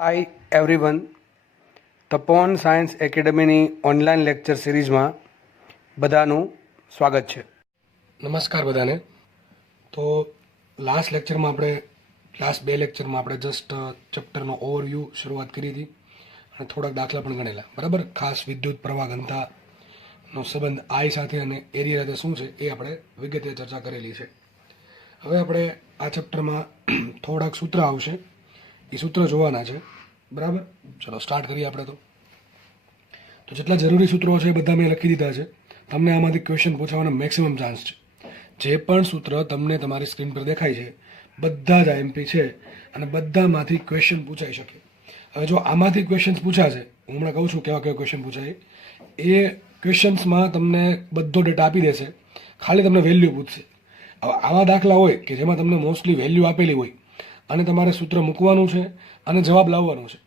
Hi everyone, તપોવન science એકેડમીની online lecture સિરીઝમાં બધાનું સ્વાગત છે. નમસ્કાર બધાને. તો લાસ્ટ લેક્ચરમાં લાસ્ટ બે લેક્ચરમાં આપણે જસ્ટ ચેપ્ટરનો ઓવરવ્યૂ શરૂઆત કરી હતી અને થોડાક દાખલા પણ ગણેલા, બરાબર. ખાસ વિદ્યુત પ્રવાહ ઘનતાનો સંબંધ આઈ સાથે અને એરિયા સાથે શું છે એ આપણે વિગતે ચર્ચા કરેલી છે. હવે આપણે આ ચેપ્ટરમાં થોડાક સૂત્ર આવશે, એ સૂત્ર જોવાના છે, બરાબર. ચલો સ્ટાર્ટ કરીએ આપણે. તો જેટલા જરૂરી સૂત્રો છે એ બધા મેં લખી દીધા છે. તમને આમાંથી ક્વેશ્ચન પૂછવાનો મેક્સિમમ ચાન્સ છે. જે પણ સૂત્ર તમને તમારી સ્ક્રીન પર દેખાય છે બધા જ આઈએમપી છે અને બધામાંથી ક્વેશ્ચન પૂછાઈ શકે. હવે જો આમાંથી ક્વેશ્ચન પૂછાશે, હું હમણાં કહું છું કેવા કેવા ક્વેશ્ચન પૂછાય, એ ક્વેશ્ચન્સમાં તમને બધો ડેટા આપી દેશે, ખાલી તમને વેલ્યુ પૂછશે. હવે આવા દાખલા હોય કે જેમાં તમને મોસ્ટલી વેલ્યુ આપેલી હોય અને તમારે સૂત્ર મૂકવાનું છે અને જવાબ લાવવાનો છે,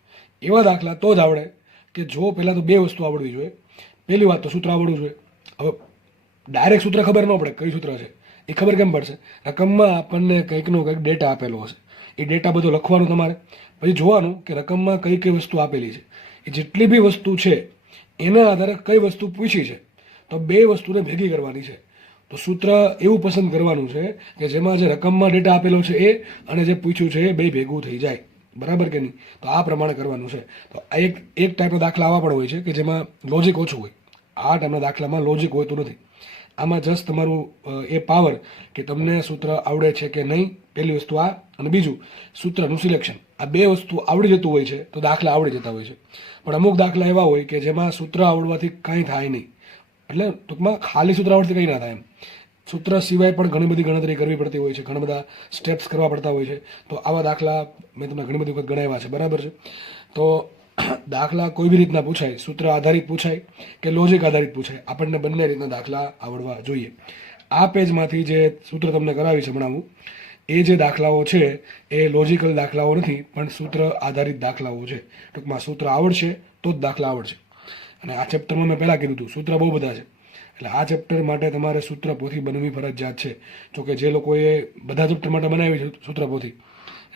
એવા દાખલા તો જ આવડે કે જો પહેલાં તો બે વસ્તુ આવડવી જોઈએ. પહેલી વાત તો સૂત્ર આવડવું જોઈએ. હવે ડાયરેક્ટ સૂત્ર ખબર ન પડે કઈ સૂત્ર છે, એ ખબર કેમ પડશે? રકમમાં આપણને કંઈકનો કંઈક ડેટા આપેલો હશે, એ ડેટા બધો લખવાનું તમારે, પછી જોવાનું કે રકમમાં કઈ કઈ વસ્તુ આપેલી છે, એ જેટલી બી વસ્તુ છે એના આધારે કઈ વસ્તુ પૂછી છે, તો બે વસ્તુને ભેગી કરવાની છે. તો સૂત્ર એવું પસંદ કરવાનું છે કે જેમાં જે રકમમાં ડેટા આપેલો છે એ અને જે પૂછ્યું છે એ બે ભેગું થઈ જાય, બરાબર કે નહીં? તો આ પ્રમાણે કરવાનું છે. તો એક ટાઈપના દાખલા આવા પણ હોય છે કે જેમાં લોજિક ઓછું હોય. આ ટાઈપના દાખલામાં લોજિક હોતું નથી. આમાં જસ્ટ તમારું એ પાવર કે તમને સૂત્ર આવડે છે કે નહીં, પહેલી વસ્તુ આ, અને બીજું સૂત્રનું સિલેક્શન. આ બે વસ્તુ આવડી જતું હોય છે તો દાખલા આવડી જતા હોય છે. પણ અમુક દાખલા એવા હોય કે જેમાં સૂત્ર આવડવાથી કંઈ થાય નહીં, એટલે ટૂંકમાં ખાલી સૂત્ર આવડતી કંઈ ના થાય એમ. સૂત્ર સિવાય પણ ઘણી બધી ગણતરી કરવી પડતી હોય છે, ઘણા બધા સ્ટેપ્સ કરવા પડતા હોય છે. તો આવા દાખલા મેં તમને ઘણી બધી વખત ગણાવ્યા છે, બરાબર છે. તો દાખલા કોઈ બી રીતના પૂછાય, સૂત્ર આધારિત પૂછાય કે લોજિક આધારિત પૂછાય, આપણને બંને રીતના દાખલા આવડવા જોઈએ. આ પેજમાંથી જે સૂત્ર તમને કરાવી છે ભણાવું, એ જે દાખલાઓ છે એ લોજિકલ દાખલાઓ નથી પણ સૂત્ર આધારિત દાખલાઓ છે. ટૂંકમાં સૂત્ર આવડશે તો જ દાખલા આવડશે. અને આ ચેપ્ટરમાં મેં પહેલાં કીધું હતું સૂત્ર બહુ બધા છે, એટલે આ ચેપ્ટર માટે તમારે સૂત્ર પોથી બનવી ફરજિયાત છે. જોકે જે લોકોએ બધા ચેપ્ટર માટે બનાવી છે સૂત્ર પોથી,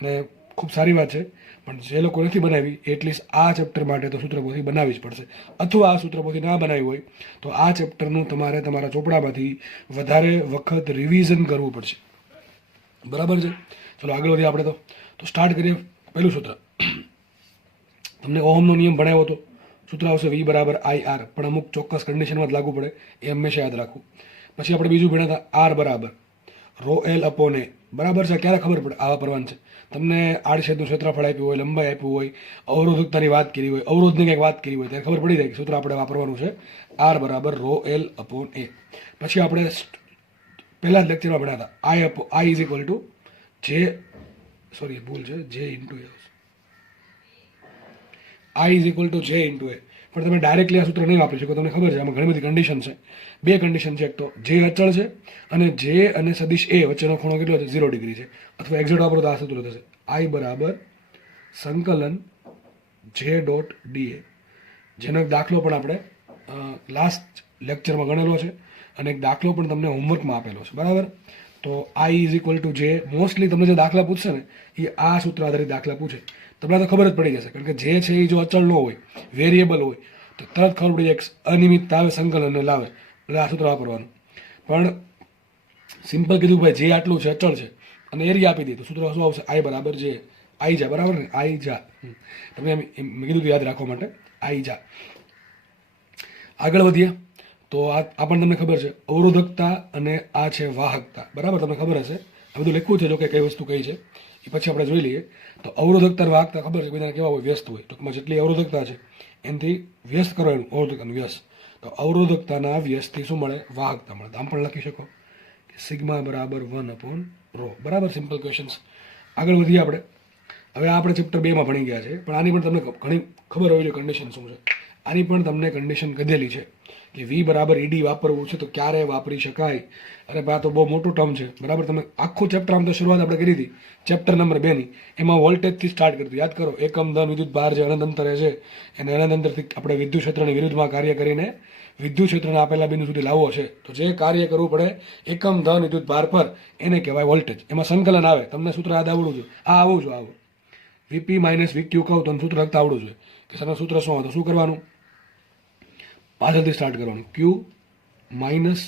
અને ખૂબ સારી વાત છે, પણ જે લોકો નથી બનાવી એટલીસ્ટ આ ચેપ્ટર માટે તો સૂત્ર પોથી બનાવવી જ પડશે. અથવા આ સૂત્ર પોથી ના બનાવી હોય તો આ ચેપ્ટરનું તમારે તમારા ચોપડામાંથી વધારે વખત રિવિઝન કરવું પડશે, બરાબર છે. ચલો આગળ વધીએ આપણે. તો સ્ટાર્ટ કરીએ. પહેલું સૂત્ર તમને ઓહમનો નિયમ ભણાવ્યો હતો. સૂત્ર આવશે V બરાબર IR, પણ અમુક ચોક્કસ કન્ડિશનમાં જ લાગુ પડે, એ હંમેશા યાદ રાખવું. પછી આપણે બીજું ભણ્યા હતા R બરાબર ρl અપોન A, બરાબર છે. ક્યારે ખબર પડે? આવા પરવાન છે. તમને આડછેદનું ક્ષેત્રફળ આપ્યું હોય, લંબાઈ આપ્યું હોય, અવરોધકતાની વાત કરી હોય, અવરોધની કંઈક વાત કરી હોય, ત્યારે ખબર પડી જાય કે સૂત્ર આપણે વાપરવાનું છે R બરાબર ρl અપોન A. પછી આપણે પહેલા જ લેક્ચરમાં ભણ્યા હતા I ઇઝ ઇક્વલ ટુ ભૂલ છે J into I is equal to J into A. પણ તમે ડાયરેક્ટલી આ સૂત્ર નહીં વાપરી શકો, તમને ખબર છે. આમાં ઘણી બધી કન્ડિશન છે. બે કન્ડિશન છે. એક તો J અચળ છે અને J અને સદિશ A વચ્ચેનો ખૂણો કેટલો છે? 0 ડિગ્રી છે. અથવા એક્ઝેક્ટ વાપરો તો આ સૂત્ર થશે I બરાબર સંકલન J ડોટ DA, જેનો એક દાખલો પણ આપણે લાસ્ટ લેક્ચરમાં ગણેલો છે અને એક દાખલો પણ તમને હોમવર્કમાં આપેલો છે, બરાબર. તો I is equal to J. Mostly તમને જે દાખલા પૂછશે ને એ આ સૂત્ર આધારિત દાખલા પૂછે. તમને તો ખબર જ પડી જશે, કારણ કે જે છે એ જો અચળ ન હોય, વેરિયેબલ હોય, તો તરત ખબર પડી જાય અનિયમિતતા આવે, સંકલનને લાવે, એટલે આ સૂત્ર વાપરવાનું. પણ સિમ્પલ કીધું ભાઈ જે આટલું છે અચળ છે અને એરિયા આપી દે તો સૂત્ર શું આવશે? I બરાબર J. આઈ જા, બરાબર ને? આઈ જા. તમે મેં કીધું યાદ રાખવા માટે આઈ જા. આગળ વધીએ તો આ પણ તમને ખબર છે અવરોધકતા અને આ છે વાહકતા, બરાબર. તમને ખબર હશે, આ બધું લખ્યું છે જો કે કઈ વસ્તુ કઈ છે એ પછી આપણે જોઈ લઈએ. તો અવરોધકતા અને વાહકતા ખબર છે બધાને કેવા હોય? વ્યસ્ત હોય. ટૂંકમાં જેટલી અવરોધકતા છે એનાથી વ્યસ્ત કરો એનું અવરોધકતાનું વ્યસ્ત. તો અવરોધકતાના વ્યસ્તથી શું મળે? વાહકતા મળે. આમ પણ લખી શકો કે સિગ્મા બરાબર 1 અપોન ρ, બરાબર. Simple questions. આગળ વધીએ આપણે. હવે આપણે ચેપ્ટર 2માં ભણી ગયા છે, પણ આની પણ તમને ઘણી ખબર હોવી જોઈએ કન્ડિશન શું છે. આની પણ તમને કન્ડિશન કીધેલી છે કે V બરાબર ED વાપરવું છે તો ક્યારે વાપરી શકાય. અરે આ તો બહુ મોટું ટર્મ છે, બરાબર. તમે આખું ચેપ્ટર આમ તો શરૂઆત આપણે કરી હતી ચેપ્ટર નંબર 2ની, એમાં વોલ્ટેજથી સ્ટાર્ટ કર્યું. યાદ કરો, એકમ ધન વિદ્યુત ભાર જે અનંત અંતરે છે એને અનંત અંતરથી આપણે વિદ્યુત ક્ષેત્રની વિરુદ્ધમાં કાર્ય કરીને વિદ્યુત ક્ષેત્રના આપેલા બિંદુ સુધી લાવવો છે. તો જે કાર્ય કરવું પડે એકમ ધન વિદ્યુત ભાર પર એને કહેવાય વોલ્ટેજ. એમાં સંકલન આવે. તમને સૂત્ર યાદ આવડવું જોઈએ. આવું. વીપી માઇનસ વીક્યુ કહું તો સૂત્ર લખતા આવડવું જોઈએ કે સર સૂત્ર શું આવે તો શું કરવાનું, પાછળથી સ્ટાર્ટ કરવાનું, ક્યુ માઇનસ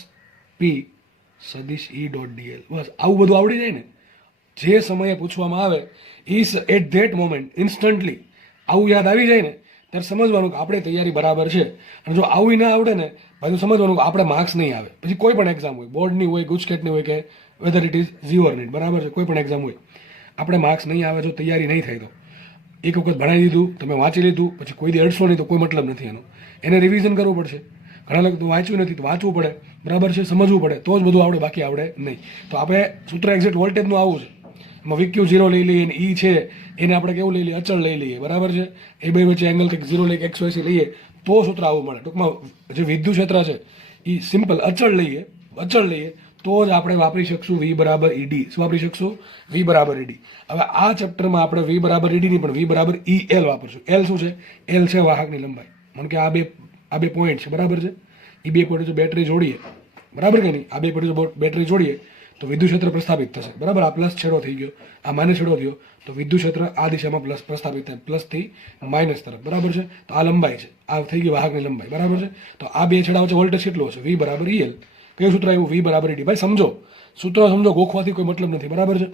પી સદિશ ઈ ડોટ ડીએલ. બસ આવું બધું આવડી જાય ને, જે સમયે પૂછવામાં આવે is at that moment instantly આવું યાદ આવી જાય ને ત્યારે સમજવાનું કે આપણે તૈયારી બરાબર છે. અને જો આવું ના આવડે ને બધું સમજવાનું કે આપણે માર્ક્સ નહીં આવે. પછી કોઈ પણ એક્ઝામ હોય, બોર્ડની હોય, ગુજકેટની હોય કે વેધર ઇટ ઇઝ ઝીઓર નીટ, બરાબર છે, કોઈ પણ એક્ઝામ હોય, આપણે માર્ક્સ નહીં આવે જો તૈયારી નહીં થાય તો. એક વખત ભણાવી દીધું, તમે વાંચી લીધું, પછી કોઈ દી અડશો નહીં તો કોઈ મતલબ નથી એનો. એને રિવિઝન કરવું પડશે. ઘણા લોકો તો વાંચ્યું નથી તો વાંચવું પડે, બરાબર છે, સમજવું પડે તો જ બધું આવડે, બાકી આવડે નહીં. તો આપણે સૂત્ર એક્ઝેક્ટ વોલ્ટેજનું આવું છે. એમાં વીક્યુ 0 લઈ લઈએ અને ઈ છે એને આપણે કેવું લઈ લઈએ, અચળ લઈ લઈએ, બરાબર છે. એ બે વચ્ચે એંગલ કંઈક 0 લઈ XYZ લઈએ તો સૂત્ર આવું મળે. ટૂંકમાં જે વિદ્યુત ક્ષેત્ર છે એ સિમ્પલ અચળ લઈએ તો જ આપણે વાપરી શકશું V બરાબર ED. શું વાપરી શકશું? V બરાબર ED. હવે આ ચેપ્ટરમાં આપણે V બરાબર ED નહીં પણ V બરાબર EL વાપરશું. L શું છે? L છે વાહકની લંબાઈ. કારણ કે આ બે પોઈન્ટ છે, બરાબર છે. એ બે પોઈન્ટ જો બેટરી જોડીએ, બરાબર કે નહીં, આ બે પોઈન્ટ જો બેટરી જોડીએ તો વિદ્યુત ક્ષેત્ર પ્રસ્થાપિત થશે, બરાબર. આ પ્લસ છેડો થઈ ગયો, આ માઇનસ છેડો થયો, તો વિદ્યુત ક્ષેત્ર આ દિશામાં પ્લસ પ્રસ્થાપિત થાય, પ્લસથી માઇનસ તરફ, બરાબર છે. તો આ લંબાઈ છે, આ થઈ ગઈ વાહકની લંબાઈ, બરાબર છે. તો આ બે છેડા વચ્ચે વોલ્ટેજ કેટલો હશે? V બરાબર EL. કયું સૂત્ર આવ્યું? V બરાબર ED. ભાઈ સમજો, સૂત્ર સમજો, ગોખવાથી કોઈ મતલબ નથી, બરાબર છે.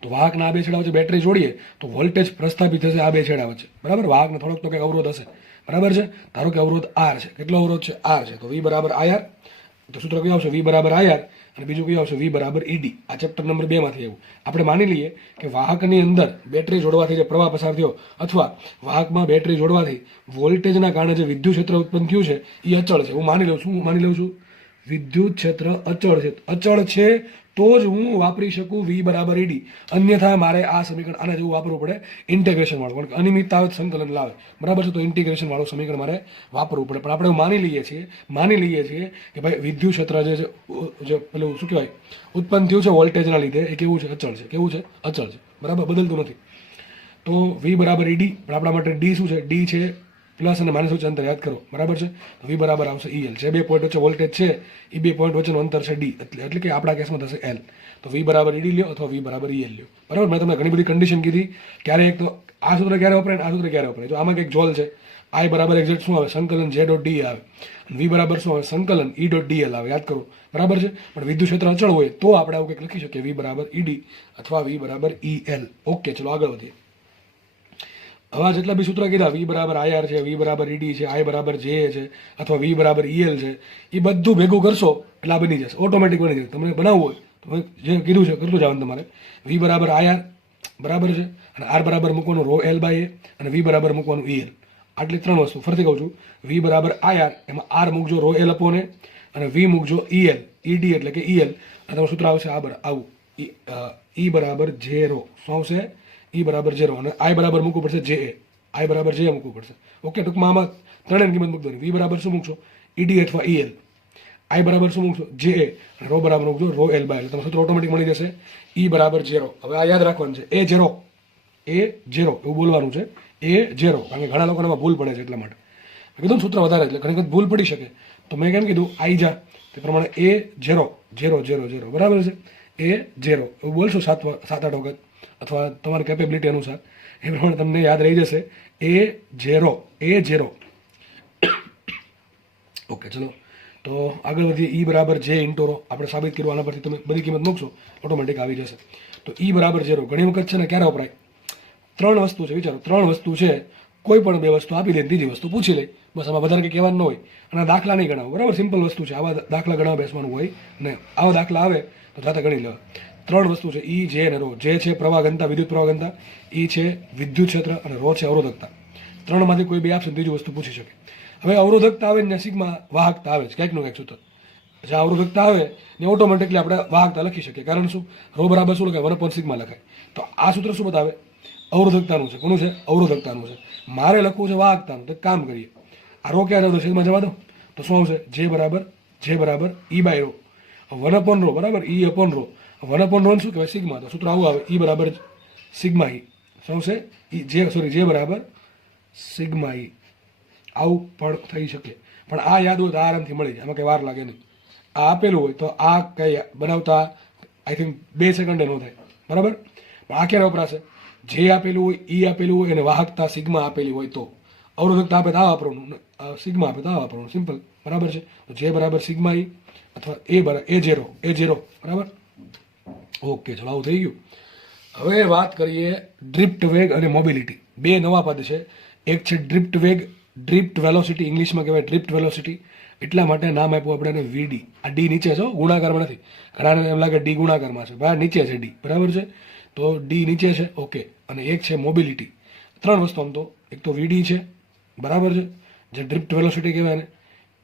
તો વાહકના આ બે છેડા વચ્ચે બેટરી જોડીએ તો વોલ્ટેજ પ્રસ્થાપિત થશે આ બે છેડા વચ્ચે, બરાબર. વાહકને થોડોક તો કંઈક અવરોધ હશે, બરાબર છે. ધારો કે અવરોધ R છે. કેટલો અવરોધ છે? R છે. તો V બરાબર IR. તો સૂત્ર કયું આવશે? V બરાબર IR. અને બીજું કયું આવશે? V બરાબર ED. આ ચેપ્ટર નંબર 2 માંથી આવ્યું. આપણે માની લઈએ કે વાહકની અંદર બેટરી જોડવાથી જે પ્રવાહ પસાર થયો અથવા વાહકમાં બેટરી જોડવાથી વોલ્ટેજના કારણે જે વિદ્યુત ક્ષેત્ર ઉત્પન્ન થયું છે એ અચળ છે. હું માની લઉં છું વિદ્યુત ક્ષેત્ર અચળ છે. અચળ છે તો જ હું વાપરી શકું V બરાબર ED. અન્યથા મારે આ સમીકરણ આના જેવું વાપરવું પડે, ઇન્ટિગ્રેશન વાળું. કારણ કે અનિયમિતતા આવે સંકલન લાવે, બરાબર છે. તો ઇન્ટિગ્રેશન વાળું સમીકરણ મારે વાપરવું પડે. પણ આપણે માની લઈએ છીએ કે ભાઈ વિદ્યુત ક્ષેત્ર જે પેલું શું કહેવાય ઉત્પન્ન થયું છે વોલ્ટેજના લીધે એ કેવું છે? અચળ છે. કેવું છે? અચળ છે, બરાબર, બદલતું નથી. તો V બરાબર ED. પણ આપણા માટે D શું છે? D છે પ્લસ અને માઇનસ વચ્ચે અંતર યાદ કરો, બરાબર છે. તો V બરાબર આવશે EL. જે બે પોઈન્ટ વચ્ચે વોલ્ટેજ છે એ બે પોઈન્ટ વચ્ચેનું અંતર છે D, એટલે કે આપણા કેસમાં થશે L. તો V બરાબર ED લ્યો અથવા V બરાબર EL લ્યો, બરાબર. મેં તમને ઘણી બધી કન્ડિશન કીધી. ક્યારે એક તો આ સૂત્ર ક્યારે વપરાય, આ સૂત્ર ક્યારે વપરાય. જો આમાં કંઈક જોલ છે, I બરાબર એક્ઝેક્ટ શું આવે? સંકલન J ડોટ D આવે. V બરાબર શું આવે? સંકલન E ડોટ DL આવે, યાદ કરો, બરાબર છે. પણ વિદ્યુત ક્ષેત્ર અચળ હોય તો આપણે આવું કંઈક લખી શકીએ, V બરાબર ED અથવા V બરાબર EL. ઓકે, ચલો આગળ વધીએ. હવે જેટલા બી સૂત્ર કીધા, V બરાબર IR છે, V બરાબર ED છે, I બરાબર J છે અથવા V બરાબર EL છે, એ બધું ભેગું કરશો એટલે આ બની જશે, ઓટોમેટિક બની જશે. તમને બનાવવું હોય તો જે કીધું છે કરતું જવાનું તમારે. V બરાબર IR, બરાબર છે, અને R બરાબર મૂકવાનું ρ L બાય A અને V બરાબર મૂકવાનું EL. આટલી ત્રણ વસ્તુ ફરીથી કહું છું. V બરાબર IR, એમાં R મૂકજો ρ L અપોન A અને V મૂકજો EL, ED એટલે કે EL. અને તમારું સૂત્ર આવશે આવું, E બરાબર J ρ. શું આવશે? E બરાબર 0 અને I બરાબર મૂકવું પડશે JA. I બરાબર JA મૂકવું પડશે. ઓકે, ટૂંકમાં આમાં ત્રણેયની કિંમત મૂકી દો. V બરાબર શું મૂકશો? ED અથવા EL. I બરાબર શું મૂકશો? JA. અને ρ બરાબર મૂકજો ρ L બાય L. તમને સૂત્ર ઓટોમેટિક મળી જશે. E બરાબર 0. હવે આ યાદ રાખવાનું છે, A0 એવું બોલવાનું છે, A0. કારણ કે ઘણા લોકોને આમાં ભૂલ પડે છે એટલા માટે મેં કીધું સૂત્ર વધારે એટલે ઘણી વખત ભૂલ પડી શકે. તો મેં કેમ કીધું I તે પ્રમાણે A0, બરાબર છે. A0 એવું બોલશો 7-8 વખત અથવા તમારી કેપેબિલિટી અનુસાર, એ પ્રમાણે તમને યાદ રહી જશે. A0. ઓકે, ચલો તો આગળ વધીએ. E બરાબર J ઇન્ટુ ρ. આપણે સાબિત કર્યું, આના પરથી તમે બધી કિંમત મૂકશો ઓટોમેટિક આવી જશે. તો E બરાબર 0 ઘણી વખત છે ને ક્યારે વપરાય? 3 વસ્તુ છે, વિચારો 3 વસ્તુ છે. કોઈ પણ 2 વસ્તુ આપી દે, ત્રીજી વસ્તુ પૂછી લે, બસ. આમાં વધારે કંઈ કહેવાનું ન હોય અને દાખલા નહીં ગણાવો, બરાબર. સિમ્પલ વસ્તુ છે, આવા દાખલા ગણાવવા બેસવાનું હોય ને. આવા દાખલા આવે તો જાતે ગણી લેવા. 3 વસ્તુ છે, E, J અને ρ. J છે પ્રવાહ ઘનતા, વિદ્યુત પ્રવાહ ઘનતા. E છે વિદ્યુત ક્ષેત્ર અને ρ છે અવરોધકતા. 3માંથી કોઈ બે આપશે ત્રીજી વસ્તુ પૂછી શકે. હવે અવરોધકતા આવે ને સિગ્મા વાહકતા આવે છે, ક્યાંકનું ક્યાંક સૂત્ર. જ્યાં અવરોધકતા આવે ને ઓટોમેટિકલી આપણે વાહકતા લખી શકીએ. કારણ શું? ρ બરાબર શું લખાય? 1/σ લખાય. તો આ સૂત્ર શું બતાવે? અવરોધકતાનું છે. કોનું છે? અવરોધકતાનું છે. મારે લખવું છે વાહકતાનું. તો કામ કરીએ, આ ρ ક્યાં રહ્યો? સિગ્મા જવા દો. તો શું આવશે? J બરાબર E બાય ρ. 1/ρ, બરાબર. E upon ρ. 1/ρ શું કહેવાય? સિગ્મા. તો સૂત્ર આવું આવે, E બરાબર સિગ્મા E. શું આવશે? J બરાબર સિગ્મા E. આવું પણ થઈ શકે. પણ આ યાદ હોય તો આરામથી મળી જાય, આમાં કંઈ વાર લાગે નહીં. આ આપેલું હોય તો આ કંઈ બનાવતા આઈ થિંક 2 સેકન્ડે ન થાય, બરાબર. પણ આ ક્યારે વપરાશે? જે આપેલું હોય ઈ આપેલું હોય અને વાહકતા સિગ્મા આપેલી હોય તો અવરોધકતા આપે તો આ વાપરવાનું, સિગ્મા આપે તો આ વાપરવાનું, સિમ્પલ, બરાબર છે. તો જે બરાબર સિગ્મા ઈ અથવા એ ઝેરો બરાબર. ઓકે, ચલો આવું થઈ ગયું. હવે વાત કરીએ ડ્રિફ્ટ વેગ અને મોબિલિટી. બે નવા પદ છે. એક છે ડ્રિફ્ટ વેગ, ડ્રિફ્ટ વેલોસિટી, ઇંગ્લિશમાં કહેવાય ડ્રિફ્ટ વેલોસિટી. એટલા માટે નામ આપ્યું આપણે એને વીડી. આ ડી નીચે છે, ગુણાકારમાં નથી. ઘણાને એમ લાગે ડી ગુણાકારમાં છે, ભાઈ નીચે છે ડી, બરાબર છે. તો ડી નીચે છે, ઓકે. અને એક છે મોબિલિટી. ત્રણ વસ્તુ આમ તો, એક તો વીડી છે, બરાબર છે, જે ડ્રિફ્ટ વેલોસિટી કહેવાય ને.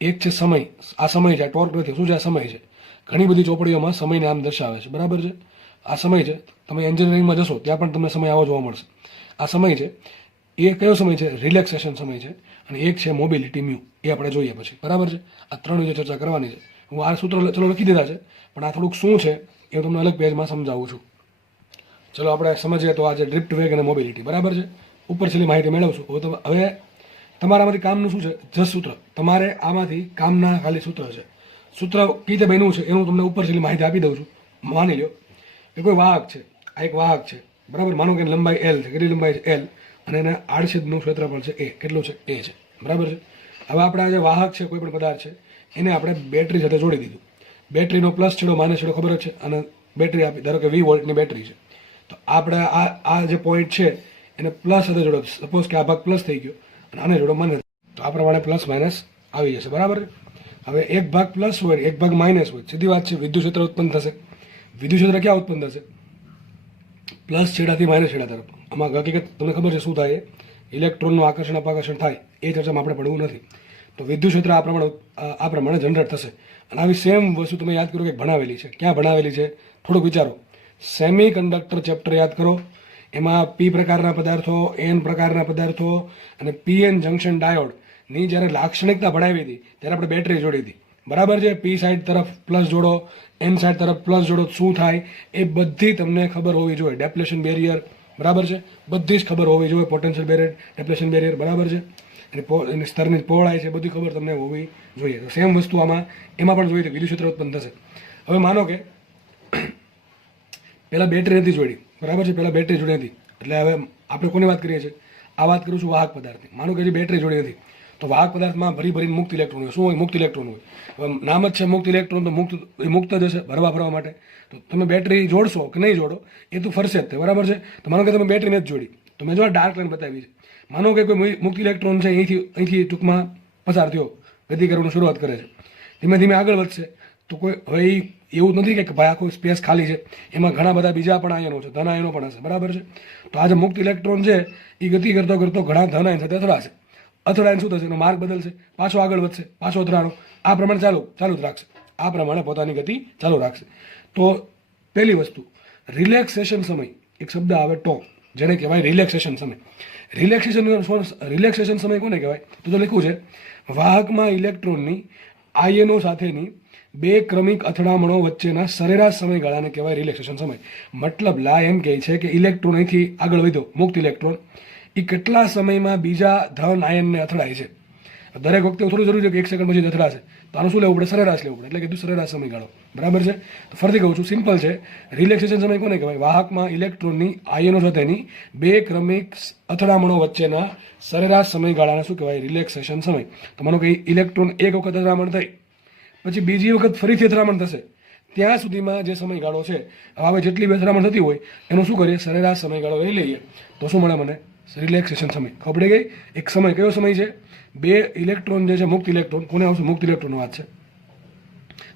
એક છે સમય, આ સમય છે, આ ટોર્ક નથી, શું છે, આ સમય છે. ઘણી બધી ચોપડીઓમાં સમયને આમ દર્શાવે છે, બરાબર છે. આ સમય છે, તમે એન્જિનિયરિંગમાં જશો ત્યાં પણ તમને સમય આવો જોવા મળશે. આ સમય છે, એ કયો સમય છે, રિલેક્સેશન સમય છે. અને એક છે મોબિલિટી મ્યુ, એ આપણે જોઈએ પછી, બરાબર છે. આ ત્રણ વિશે ચર્ચા કરવાની છે. હું આ સૂત્ર ચલો લખી દીધા છે, પણ આ થોડુંક શું છે એ તમને અલગ પેજમાં સમજાવું છું. ચલો આપણે સમજીએ. તો આ છે ડ્રિફ્ટ વેગ અને મોબિલિટી, બરાબર છે. ઉપર છેલ્લી માહિતી મેળવશું. હવે તમારામાંથી કામનું શું છે, જસ સૂત્ર. તમારે આમાંથી કામના ખાલી સૂત્ર છે. સૂત્ર કઈ રીતે બન્યું છે એનું તમને ઉપર છેલ્લી માહિતી આપી દઉં છું. માની લો કે કોઈ વાહક છે, આ એક વાહક છે, બરાબર. માનો કે લંબાઈ એલ છે. કેટલી લંબાઈ છે, એલ. અને એના આડછેદનું ક્ષેત્રફળ છે એ. કેટલું છે, એ છે, બરાબર છે. હવે આપણે આ જે વાહક છે, કોઈ પણ પદાર્થ છે, એને આપણે બેટરી સાથે જોડી દીધું. બેટરીનો પ્લસ છેડો માઇનસ છેડો ખબર જ છે. અને બેટરી આપી, ધારો કે 20 વોલ્ટની બેટરી છે, તો આપણે આ જે પોઈન્ટ છે એને પ્લસ સાથે જોડો. સપોઝ કે આ ભાગ પ્લસ થઈ ગયો અને આને જોડો માઇનસ, તો આ પ્રમાણે પ્લસ માઇનસ આવી જશે, બરાબર. હવે એક ભાગ પ્લસ હોય, એક ભાગ માઇનસ હોય, સીધી વાત છે, વિદ્યુત ક્ષેત્ર ઉત્પન્ન થશે. વિદ્યુત ક્ષેત્ર ક્યાં ઉત્પન્ન થશે, પ્લસ છેડાથી માઇનસ છેડા તરફ. આમાં હકીકત તમને ખબર છે શું થાય, ઇલેક્ટ્રોનનું આકર્ષણ અપાકર્ષણ થાય, એ ચર્ચામાં આપણે પડવું નથી. તો વિદ્યુત ક્ષેત્ર આ પ્રમાણે જનરેટ થશે. અને આવી સેમ વસ્તુ તમે યાદ કરો કે ભણાવેલી છે. ક્યાં ભણાવેલી છે, થોડુંક વિચારો. સેમી કન્ડક્ટર ચેપ્ટર યાદ કરો. એમાં પી પ્રકારના પદાર્થો, એન પ્રકારના પદાર્થો અને પીએન જંક્શન ડાયોડની જ્યારે લાક્ષણિકતા ભણાવી હતી ત્યારે આપણે બેટરી જોડી હતી, બરાબર છે. પી સાઈડ તરફ પ્લસ જોડો, એન સાઈડ તરફ પ્લસ જોડો, શું થાય એ બધી તમને ખબર હોવી જોઈએ. ડેપ્લેશન બેરિયર, બરાબર છે, બધી જ ખબર હોવી જોઈએ. પોટેન્શિયલ બેરિયર, ડેપ્લેશન બેરિયર, બરાબર છે. એની સ્તરની પહોળાઈ છે, બધી ખબર તમને હોવી જોઈએ. તો સેમ વસ્તુ એમાં પણ જોઈએ તો વિદ્યુત ક્ષેત્ર ઉત્પન્ન થશે. હવે માનો કે પહેલાં બેટરી નથી જોડી, બરાબર છે, પહેલાં બેટરી જોડી નથી. એટલે હવે આપણે કોની વાત કરીએ છીએ, આ વાત કરું છું વાહક પદાર્થની. માનો કે જે બેટરી જોડી નથી, તો વાહક પદાર્થમાં ભરીને મુક્ત ઇલેક્ટ્રોન હોય. શું હોય, મુક્ત ઇલેક્ટ્રોન હોય. નામ જ છે મુક્ત ઇલેક્ટ્રોન, તો મુક્ત જ હશે ભરવા માટે. તો તમે બેટરી જોડશો કે નહીં જોડો એ તો ફરશે જ તે, બરાબર છે. તો માનો કે તમે બેટરી નથી જોડી, તો મેં જો ડાર્ક લાઈન બતાવી છે. માનો કે કોઈ મુક્ત ઇલેક્ટ્રોન છે અહીંથી ટૂંકમાં પસાર થયો, ગતિ કરવાની શરૂઆત કરે છે, ધીમે ધીમે આગળ વધશે. તો કોઈ હવે એવું નથી કે ભાઈ આખું સ્પેસ ખાલી છે, એમાં ઘણા બધા બીજા પણ આયનો છે, ધન આયનો પણ હશે, બરાબર છે. તો આ જે મુક્ત ઇલેક્ટ્રોન છે એ ગતિ કરતો કરતો ઘણા ધન આયન સાથે અથડાશે. અથડાઈને શું થશે, એનો માર્ગ બદલશે, પાછો આગળ વધશે, પાછો અથડાણો, આ પ્રમાણે ચાલુ જ રાખશે. આ પ્રમાણે પોતાની ગતિ ચાલુ રાખશે. તો પહેલી વસ્તુ, રિલેક્સેશન સમય, એક શબ્દ આવે ટો, જેને કહેવાય રિલેક્સેશન સમય. રિલેક્સેશન સમય કોને કહેવાય, તો લખ્યું છે વાહકમાં ઇલેક્ટ્રોનની આયનો સાથેની બે ક્રમિક અથડામણો વચ્ચેના સરેરાશ સમયગાળાને કહેવાય રિલેક્સેશન સમય. મતલબ એમ કહે છે કે ઇલેક્ટ્રોન અહીંથી આગળ વધ્યો, મુક્ત ઇલેક્ટ્રોન, એ કેટલા સમયમાં બીજા ધન આયનને અથડાય છે. દરેક વખતે થોડું જરૂરી છે કે 1 સેકન્ડ પછી અથડાશે, તો આનું શું લેવું પડે, સરેરાશ લેવું પડે. એટલે કીધું સરેરાશ સમયગાળો, બરાબર છે. તો ફરીથી કહું છું, સિમ્પલ છે. રિલેક્સેશન સમય કોને કહેવાય, વાહકમાં ઇલેક્ટ્રોનની આયનો સાથેની બે ક્રમિક અથડામણો વચ્ચેના સરેરાશ સમયગાળાને શું કહેવાય, રિલેક્સેશન સમય. તો માનો કે ઇલેક્ટ્રોન એક વખત અથડામણ થઈ, પછી બીજી વખત ફરીથી અથડામણ થશે, ત્યાં સુધીમાં જે સમયગાળો છે, હવે જેટલી અથડામણ થતી હોય એનો શું કરીએ, સરેરાશ સમયગાળો લઈ લઈએ, તો શું મળે મને, રિલેક્સેશન સમય. ખબર પડી ગઈ. એક સમય કયો સમય છે, બે ઇલેક્ટ્રોન જે છે, મુક્ત ઇલેક્ટ્રોન, કોને આવશે, મુક્ત ઇલેક્ટ્રોનની વાત છે.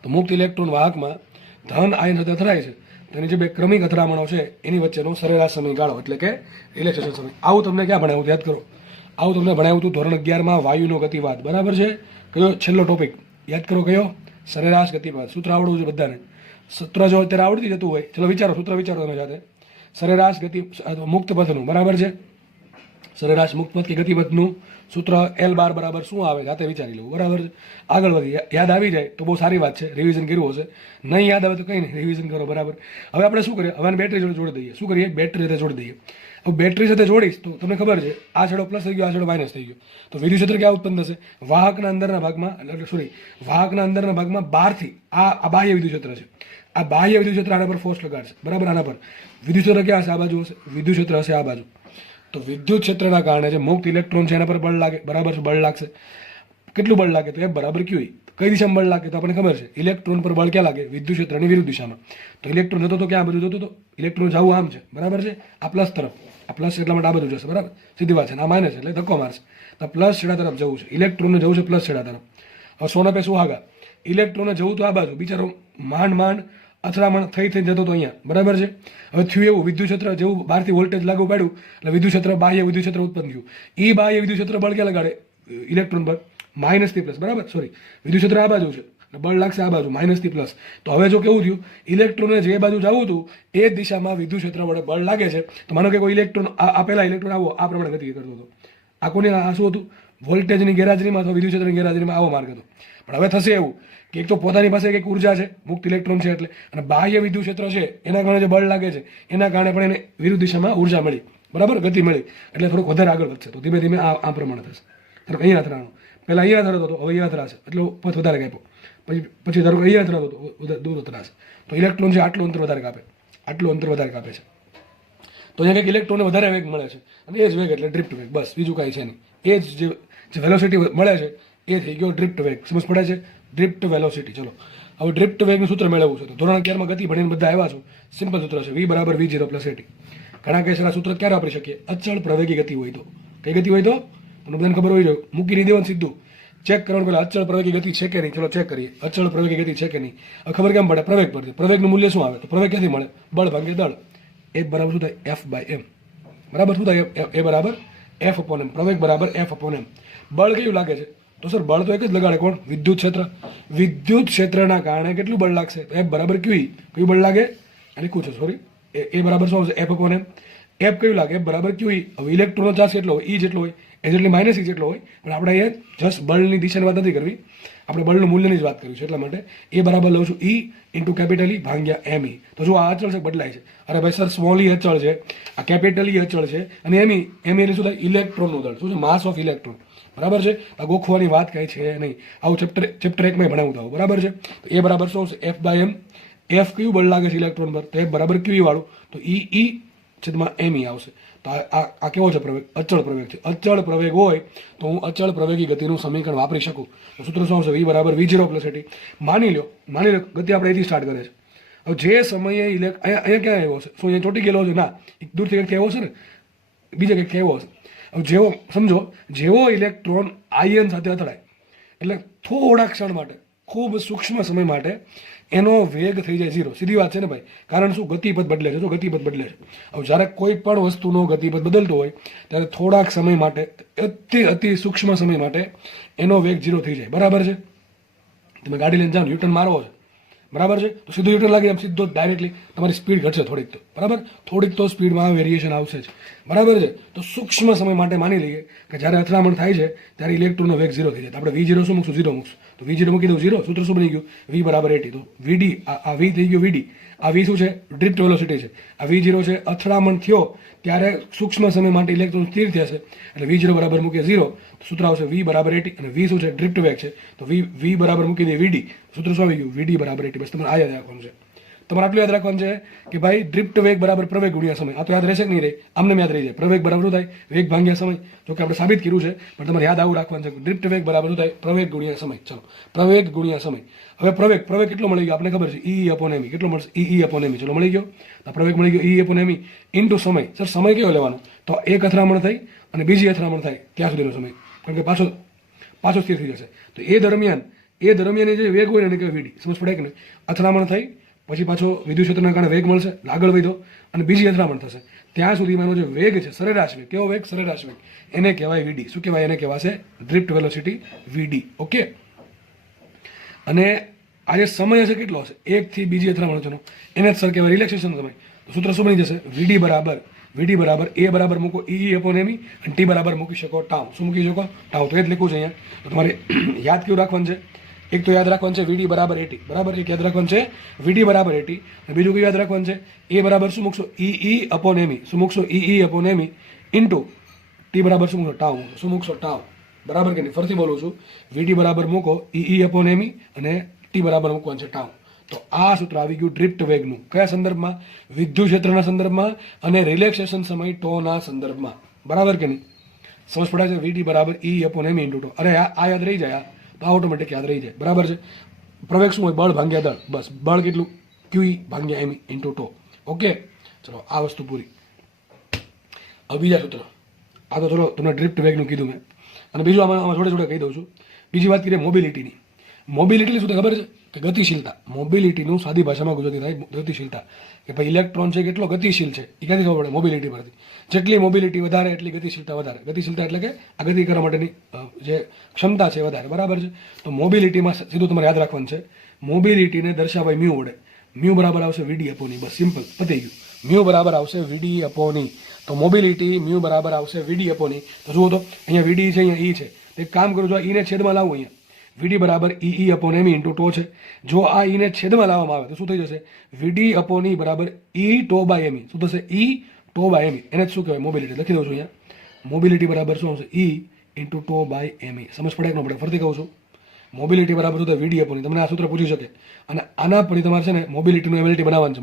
તો મુક્ત ઇલેક્ટ્રોન વાહકમાં ધન આયન સાથે અથડાય છે, તેની જે બે ક્રમિક અથડામણો છે એની વચ્ચેનો સરેરાશ સમયગાળો એટલે કે રિલેક્સેશન સમય. આવું તમને ક્યાં ભણાવ્યું, યાદ કરો. આવું તમને ભણાવ્યું હતું ધોરણ 11માં વાયુનો ગતિવાદ, બરાબર છે. કયો છેલ્લો ટોપિક યાદ કરો, કયો, સરેરાશ ગતિવાદ. સૂત્ર આવડવું છે બધાને. સૂત્ર જો અત્યારે આવડતી જતું હોય, ચલો વિચારો, સૂત્ર વિચારો તમે સાથે. સરેરાશ ગતિ મુક્ત પથનું, બરાબર છે, સરેરાશ મુક્ત પથ કે ગતિપથનું સૂત્ર L બાર બરાબર શું આવે, જાતે વિચારી લેવું, બરાબર છે. આગળ વધી, યાદ આવી જાય તો બહુ સારી વાત છે, રિવિઝન કર્યું હશે. નહીં યાદ આવે તો કંઈ નહીં, રિવિઝન કરો, બરાબર. હવે આપણે શું કરીએ, હવે બેટરી જોડે જોડી દઈએ. શું કરીએ, બેટરી સાથે જોડી દઈએ. હવે બેટરી સાથે જોડીશ તો તમને ખબર છે આ છેડો પ્લસ થઈ ગયો, આ છેડો માઇનસ થઈ ગયો, તો વિદ્યુત ક્ષેત્ર ક્યાં ઉત્પન્ન થશે, વાહકના અંદરના ભાગમાં, વાહકના અંદરના ભાગમાં બહારથી, આ બાહ્ય વિદ્યુત ક્ષેત્ર છે, આ બાહ્ય વિદ્યુત ક્ષેત્ર આના પર ફોર્સ લગાડશે, બરાબર. આના પર વિદ્યુત ક્ષેત્ર ક્યાં હશે? આ બાજુ હશે. વિદ્યુત ક્ષેત્ર હશે આ બાજુ. તો વિદ્યુત ક્ષેત્રના કારણે જે મુક્ત ઇલેક્ટ્રોન છે એના પર બળ લાગે, બરાબર છે. બળ લાગશે. કેટલું બળ લાગે? તો F બરાબર QE. કઈ દિશામાં બળ લાગે? તો આપણને ખબર છે ઇલેક્ટ્રોન પર બળ ક્યાં લાગે? વિદ્યુત ક્ષેત્રની વિરુદ્ધ દિશામાં. તો ઇલેક્ટ્રોન જતો તો ક્યાં બાજુ જતો? તો ઇલેક્ટ્રોન જવું આમ છે, બરાબર છે. આ પ્લસ તરફ, આ પ્લસ એટલા માટે આ બાજુ જશે, બરાબર. સીધી વાત છે. આ માઇનસ એટલે ધક્કો મારશે. તો પ્લસ છેડા તરફ જવું છે ઇલેક્ટ્રોનને, જવું છે પ્લસ છેડા તરફ. હવે સોના પે સુહાગા, ઇલેક્ટ્રોનને જવું તો આ બાજુ, બિચારો માંડ અથડામણ થઈ જતો તો અહીંયા, બરાબર છે. હવે થયું એવું, વિદ્યુત ક્ષેત્ર જેવું બહારથી વોલ્ટેજ લાગુ પાડ્યું એટલે વિદ્યુત ક્ષેત્ર, બાહ્ય વિદ્યુત ક્ષેત્ર ઉત્પન્ન થયું. એ બાહ્ય વિદ્યુત ક્ષેત્ર બળ ક્યાં લગાડે? ઇલેક્ટ્રોન પર, માઇનસ થી પ્લસ, બરાબર. સોરી, વિદ્યુત ક્ષેત્ર આ બાજુ છે, બળ લાગશે આ બાજુ, માઇનસ થી પ્લસ. તો હવે જો કેવું થયું, ઇલેક્ટ્રોનને જે બાજુ જવું હતું એ જ દિશામાં વિદ્યુત ક્ષેત્ર વડે બળ લાગે છે. તો માનો કે કોઈ ઇલેક્ટ્રોન આપેલા ઇલેક્ટ્રોન આવો આ પ્રમાણે ગતિ કરતો હતો. આ કોને? આ શું હતું? વોલ્ટેજની ગેરહાજરીમાં અથવા વિદ્યુત ક્ષેત્રની ગેરહાજરીમાં આવો માર્ગ હતો. પણ હવે થશે એવું કે એક તો પોતાની પાસે એક ઉર્જા છે, મુક્ત ઇલેક્ટ્રોન છે એટલે, અને બાહ્ય વિદ્યુત ક્ષેત્ર છે એના કારણે જે બળ લાગે છે એના કારણે પણ એને વિરુદ્ધ દિશામાં ઉર્જા મળી, બરાબર, ગતિ મળી. એટલે થોડુંક વધારે આગળ વધશે. તો ધીમે ધીમે આ પ્રમાણે થશે. ધારો કે અહીંયા અથડાણો, પહેલાં અહીંયા અથડાતો હતો, હવે અહીંયા અથડાશે, એટલે પથ વધારે કાપ્યો. પછી ધારો કે અહીંયા અથડાતો હતો, દૂર અથડાશે. તો ઇલેક્ટ્રોન છે આટલું અંતર વધારે કાપે, આટલું અંતર વધારે કાપે છે. તો અહીંયા કંઈક ઇલેક્ટ્રોનને વધારે વેગ મળે છે, અને એ જ વેગ એટલે ડ્રિફ્ટ વેગ, બસ, બીજું કાંઈ છે નહીં. એ જ જે વેલોસિટી મળે છે એ થઈ ગયો ડ્રિફ્ટ વેગ. સમજ પડે છે? Drift velocity. ચલો, હવે ડ્રિફ્ટ વેગનું સૂત્ર મેળવવું છે. તો ધોરણ 11માં ગતિ ભણીને બધા આવ્યા છો. સિમ્પલ સૂત્ર છે, V બરાબર V0 પ્લસ AT. ઘણા કેસ આ સૂત્ર ક્યારે વાપરી શકીએ? અચળ પ્રવેગી ગતિ હોય તો. કઈ ગતિ હોય તો? તમને બધાને ખબર હોય જોઈએ, મૂકી નહીં દેવાનું સીધું. ચેક કરવાનું પહેલાં અચળ પ્રવેગી ગતિ છે કે નહીં. ચલો ચેક કરીએ, અચળ પ્રવેગી ગતિ છે કે નહીં. હવે ખબર કેમ પડે? પ્રવેગ પરથી. પ્રવેગનું મૂલ્ય શું આવે? તો પ્રવેગ ક્યાંથી મળે? બળ ભાગ્યા દળ. એ બરાબર શું થાય? F/m. બરાબર શું થાય? એ બરાબર F/m. પ્રવેગ બરાબર F/m. બળ કયું લાગે છે? તો સર બળ તો એક જ લગાડે, કોણ? વિદ્યુત ક્ષેત્ર. વિદ્યુત ક્ષેત્રના કારણે કેટલું બળ લાગશે? તો F બરાબર QE. કયું બળ લાગે? આ લખ્યું છે, સોરી. એ બરાબર શું આવશે? F/m. F કયું લાગે? F બરાબર QE. હવે ઇલેક્ટ્રોનનો ચાર્જ કેટલો હોય? E જેટલો હોય, એટલે માઇનસ E જેટલો હોય. પણ આપણે અહીંયા જસ્ટ બળની દિશાની વાત નથી કરવી, આપણે બળનું મૂલ્યની જ વાત કરવી છે. એટલા માટે એ બરાબર લઉં છું E ઇન્ટુ કેપિટલ E ભાગ્યા ME. તો જો આ અચળ છે, બદલાય છે. અરે ભાઈ સર, સ્મોલ E અચળ છે, આ કેપિટલ E અચળ છે, અને ME એટલે શું થાય? ઇલેક્ટ્રોનનું દળ. શું છે? માસ ઓફ ઇલેક્ટ્રોન, બરાબર છે. આ ગોખવાની વાત કાંઈ છે નહીં. આવું ચેપ્ટર 1 માં ભણાવતા આવું, બરાબર છે. તો એ બરાબર શું આવશે? F/m. F કયું બળ લાગે છે ઇલેક્ટ્રોન પર? તો F બરાબર QE વાળું. તો E છેદમાં ME આવશે. તો આ કેવો છે પ્રવેગ? અચળ પ્રવેગ છે. અચળ પ્રવેગ હોય તો હું અચળ પ્રવેગી ગતિનું સમીકરણ વાપરી શકું. તો સૂત્ર શું આવશે? V બરાબર V0 પ્લસ AT. માની લો ગતિ આપણે અહીંથી સ્ટાર્ટ કરે છે. હવે જે સમયે અહીંયા ક્યાં આવ્યો હશે? શું અહીંયા ચોટી ગયેલો છે? ના, એક દૂરથી કંઈક કહેવો છે ને, બીજા કંઈક કહેવો હશે. હવે જેવો સમજો, જેવો ઇલેક્ટ્રોન આયન સાથે અથડાય એટલે થોડા ક્ષણ માટે, ખૂબ સૂક્ષ્મ સમય માટે એનો વેગ થઈ જાય 0. સીધી વાત છે ને ભાઈ. કારણ શું? ગતિપથ બદલે છે. જો ગતિપથ બદલે છે. હવે જ્યારે કોઈ પણ વસ્તુનો ગતિપથ બદલતો હોય ત્યારે થોડાક સમય માટે, અતિ સૂક્ષ્મ સમય માટે એનો વેગ 0 થઈ જાય, બરાબર છે. તમે ગાડી લઈને જાઓ, યુટર્ન મારવો છે, બરાબર છે, તો સીધું યુટર્ન લાગે, એમ સીધો ડાયરેક્ટલી તમારી સ્પીડ ઘટશે થોડીક તો, બરાબર. થોડીક તો સ્પીડમાં વેરિએશન આવશે જ, બરાબર છે. તો સૂક્ષ્મ સમય માટે માની લઈએ કે જ્યારે અથડામણ થાય છે ત્યારે ઇલેક્ટ્રોનનો વેગ 0 થઈ જાય. તો આપણે V0 શું મૂકશું? 0 મૂકશું. તો V0 મૂકી દઉં 0. સૂત્ર શું બની ગયું? V બરાબર AT. તો VD, આ V થઈ ગયું VD. આ V શું છે? ડ્રિફ્ટ વેલોસિટી છે. આ V0 છે, અથડામણ થયો ત્યારે સૂક્ષ્મ સમય માટે ઇલેક્ટ્રોન સ્થિર થશે એટલે V0 બરાબર મૂકીએ 0. સૂત્ર આવશે V બરાબર AT. અને V શું છે? ડ્રિફ્ટ વેગ છે. તો V બરાબર મૂકી દઈએ VD. સૂત્ર શું આવી ગયું? VD બરાબર AT. બસ તમારે આ યાદ રાખવાનું છે. તમારે આટલું યાદ રાખવાનું છે કે ભાઈ ડ્રિફ્ટ વેગ બરાબર પ્રવેગ ગુણ્યા સમય. આ તો યાદ રહેશે કે નહીં રહે? આમને યાદ રહી જાય. પ્રવેગ બરાબર શું થાય? વેગ ભાગ્યા સમય. જો કે આપણે સાબિત કર્યું છે, પણ તમારે યાદ આવું રાખવાનું છે. ડ્રિફ્ટ વેગ બરાબર શું થાય? પ્રવેગ ગુણ્યા સમય. ચલો, પ્રવેગ ગુણ્યા સમય. હવે પ્રવેગ કેટલો મળી ગયો? આપણે ખબર છે E/ME. કેટલો મળશે? E/ME. ચલો, મળી ગયો. તો પ્રવેગ મળી ગયો E/ME ઇન્ટુ સમય. સર સમય કયો લેવાનો? તો એક અથડામણ થઈ અને બીજી અથડામણ થાય ત્યાં સુધીનો સમય, કારણ કે પાછો સ્થિર થઈ જશે. તો એ દરમિયાન જે વેગ હોય ને એને કહેવાય VD. સમજ પડે કે નહીં? અથડામણ થઈ પછી પાછો વિદ્યુત ક્ષેત્રના કારણે વેગ મળશે, આગળ વધ્યો અને બીજી અથડામણ થશે ત્યાં સુધીમાંનો જે વેગ છે, સરેરાશ વેગ. કેવો વેગ? સરેરાશ વેગ. એને કહેવાય VD. શું કહેવાય? એને કહેવાશે ડ્રિફ્ટ વેલોસિટી, VD. ઓકે. અને આ જે સમય હશે કેટલો હશે? એક થી બીજી અથડામણ વચ્ચેનો, એને જ સર કહેવાય રિલેક્સેશન સમય. તો સૂત્ર શું બની જશે? VD બરાબર A બરાબર મૂકો E/ME અને T બરાબર મૂકી શકો ટાઉ. શું મૂકી શકો? ટાઉ. તો એ જ લખવું છે અહીંયા. તો તમારે યાદ કેવું રાખવાનું છે? એક તો યાદ રાખવાનું છે VD બરાબર AT, બરાબર. એક યાદ રાખવાનું છે VD બરાબર AT. અને બીજું કયું યાદ રાખવાનું છે? A બરાબર શું મૂકશો? E/ME. શું મૂકશો? E/ME ઇન્ટુ T બરાબર શું મૂકશો? ટાઉ. શું મૂકશો? ટાઉ. બરાબર કે નહીં? ફરીથી બોલું છું, VD બરાબર મૂકો E/ME અને T બરાબર મૂકવાનું છે ટાઉ. તો આ સૂત્ર આવી ગયું ડ્રિફ્ટ વેગનું. કયા સંદર્ભમાં? વિદ્યુત ક્ષેત્રના સંદર્ભમાં અને રિલેક્સેશન સમય ટોના સંદર્ભમાં. બરાબર કે નહીં? સમજ પડે છે? વીડી બરાબર ઈ અપોન એમ ઇન્ટુ ટો. અરે આ યાદ રહી જાય, તો ઓટોમેટિક યાદ રહી જાય. બરાબર છે? પ્રવેગ શું હોય? બળ ભાગ્યા દળ. બસ બળ કેટલું? ક્યુ ભાગ્યા એમ ઇન્ટુ ટો. ઓકે, ચલો આ વસ્તુ પૂરી. હવે બીજા સૂત્ર. આ તો ચલો તમને ડ્રિફ્ટ વેગનું કીધું મેં, અને બીજું આમાં જોડે જોડે કહી દઉં છું. બીજી વાત કરીએ મોબિલિટીની. મોબિલિટી શું થાય ખબર છે? કે ગતિશીલતા. મોબિલિટીનું સાદી ભાષામાં ગુજરાતી થાય ગતિશીલતા. કે ભાઈ ઇલેક્ટ્રોન છે કેટલો ગતિશીલ છે એ ક્યાંથી ખબર પડે? મોબિલિટી પરથી. જેટલી મોબિલિટી વધારે એટલી ગતિશીલતા વધારે. ગતિશીલતા એટલે કે આ ગતિ કરવા માટેની જે ક્ષમતા છે વધારે. બરાબર છે? તો મોબિલિટીમાં સીધું તમારે યાદ રાખવાનું છે, મોબિલિટીને દર્શાવાય મ્યુ વડે. મ્યુ બરાબર આવશે વીડી અપોની. બસ સિમ્પલ, પતી ગયું. મ્યુ બરાબર આવશે વીડી અપોની. તો મોબિલિટી મ્યુ બરાબર આવશે વીડી અપોની. તો જુઓ તો અહીંયા વીડી છે, અહીંયા ઈ છે. એક કામ કરું, જો ઈને છેદમાં લાવું અહીંયા, વીડી બરાબર ઈ અપોન એમ ઇન્ટુ ટો છે. જો આ ઈને છેદમાં લાવવામાં આવે તો શું થઈ જશે? વીડી અપોન ઈ બરાબર ઈ ટો બાય એમ. શું થશે? E tau by M. એને જ શું કહેવાય? મોબિલિટી. લખી દઉં છું અહીંયા. મોબિલિટી બરાબર શું આવશે? E into tau by M. સમજ પડે કે ન પડે? ફરીથી કહું છું, મોબિલિટી બરાબર શું થાય? વીડી અપોન. તમને આ સૂત્ર પૂછી શકે, અને આના પરથી તમારે છે ને મોબિલિટીનું એમએલટી બનાવવાનું છે.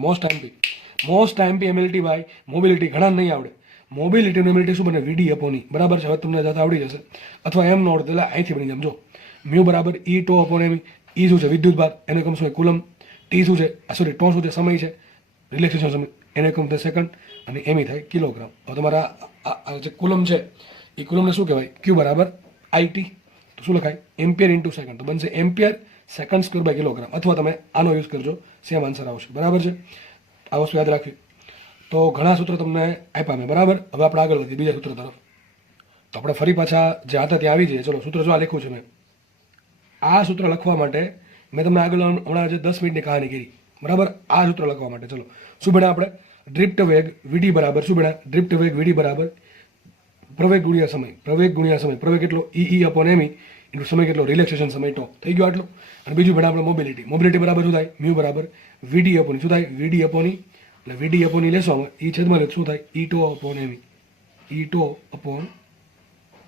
Most IMP MLT by mobility. ઘણા નહીં આવડે. મોબિલિટીનું એમએલટી શું બને? વીડી અપોની. બરાબર છે? હવે તમને જાતે આવડી જશે, અથવા એમ ન આવડે એટલે અહીંથી બની જાય. જો મ્યુ બરાબર ઈ ટો અપોન એમ. ઈ શું છે? વિદ્યુત ભાર. એને એકમ શું? કુલમ. ટી શું છે? સોરી, ટો શું છે? સમય છે, રિલેક્સેશન સમય. એને એકમ થાય સેકન્ડ, અને એમ થાય કિલોગ્રામ. હવે તમારા આ જે કુલમ છે એ કુલમને શું કહેવાય? ક્યુ બરાબર આઈટી. તો શું લખાય? Ampere into second. તો બનશે ampere second square by kilogram. અથવા તમે આનો યુઝ કરજો, સેમ આન્સર આવશે. બરાબર છે? આ વસ્તુ યાદ રાખવી. તો ઘણા સૂત્રો તમને આપ્યા મેં. બરાબર? હવે આપણે આગળ વધીએ બીજા સૂત્ર તરફ. તો આપણે ફરી પાછા જે હતા ત્યાં આવી જઈએ. ચલો, સૂત્ર જો આ લખ્યું છે મેં. આ સૂત્ર લખવા માટે મેં તમને આગળ હમણાં જે 10 મિનિટની કહાની કરી. બરાબર? આ સૂત્ર લખવા માટે ચલો શું ભણ્યા આપણે? ડ્રિફ્ટ વેગ વીડી બરાબર શું ભણ્યા? ડ્રિફ્ટ વેગ વીડી બરાબર પ્રવેગ ગુણ્યા સમય. પ્રવેગ ગુણ્યા સમય. પ્રવેગ કેટલો? ઈ અપોન એમ ઇન્ટુ સમય કેટલો? રિલેક્સેશન સમય ટો. થઈ ગયો આટલું. અને બીજું ભણ્યા આપણે મોબિલિટી. મોબિલિટી બરાબર શું થાય? મ્યુ બરાબર વીડી અપોની. શું થાય? વીડી અપોની. એટલે વીડી અપોની લેશો આમાં, ઈ છેદમાં લે શું થાય? ઈ ટો અપોન એમ. ઈ ટો અપોન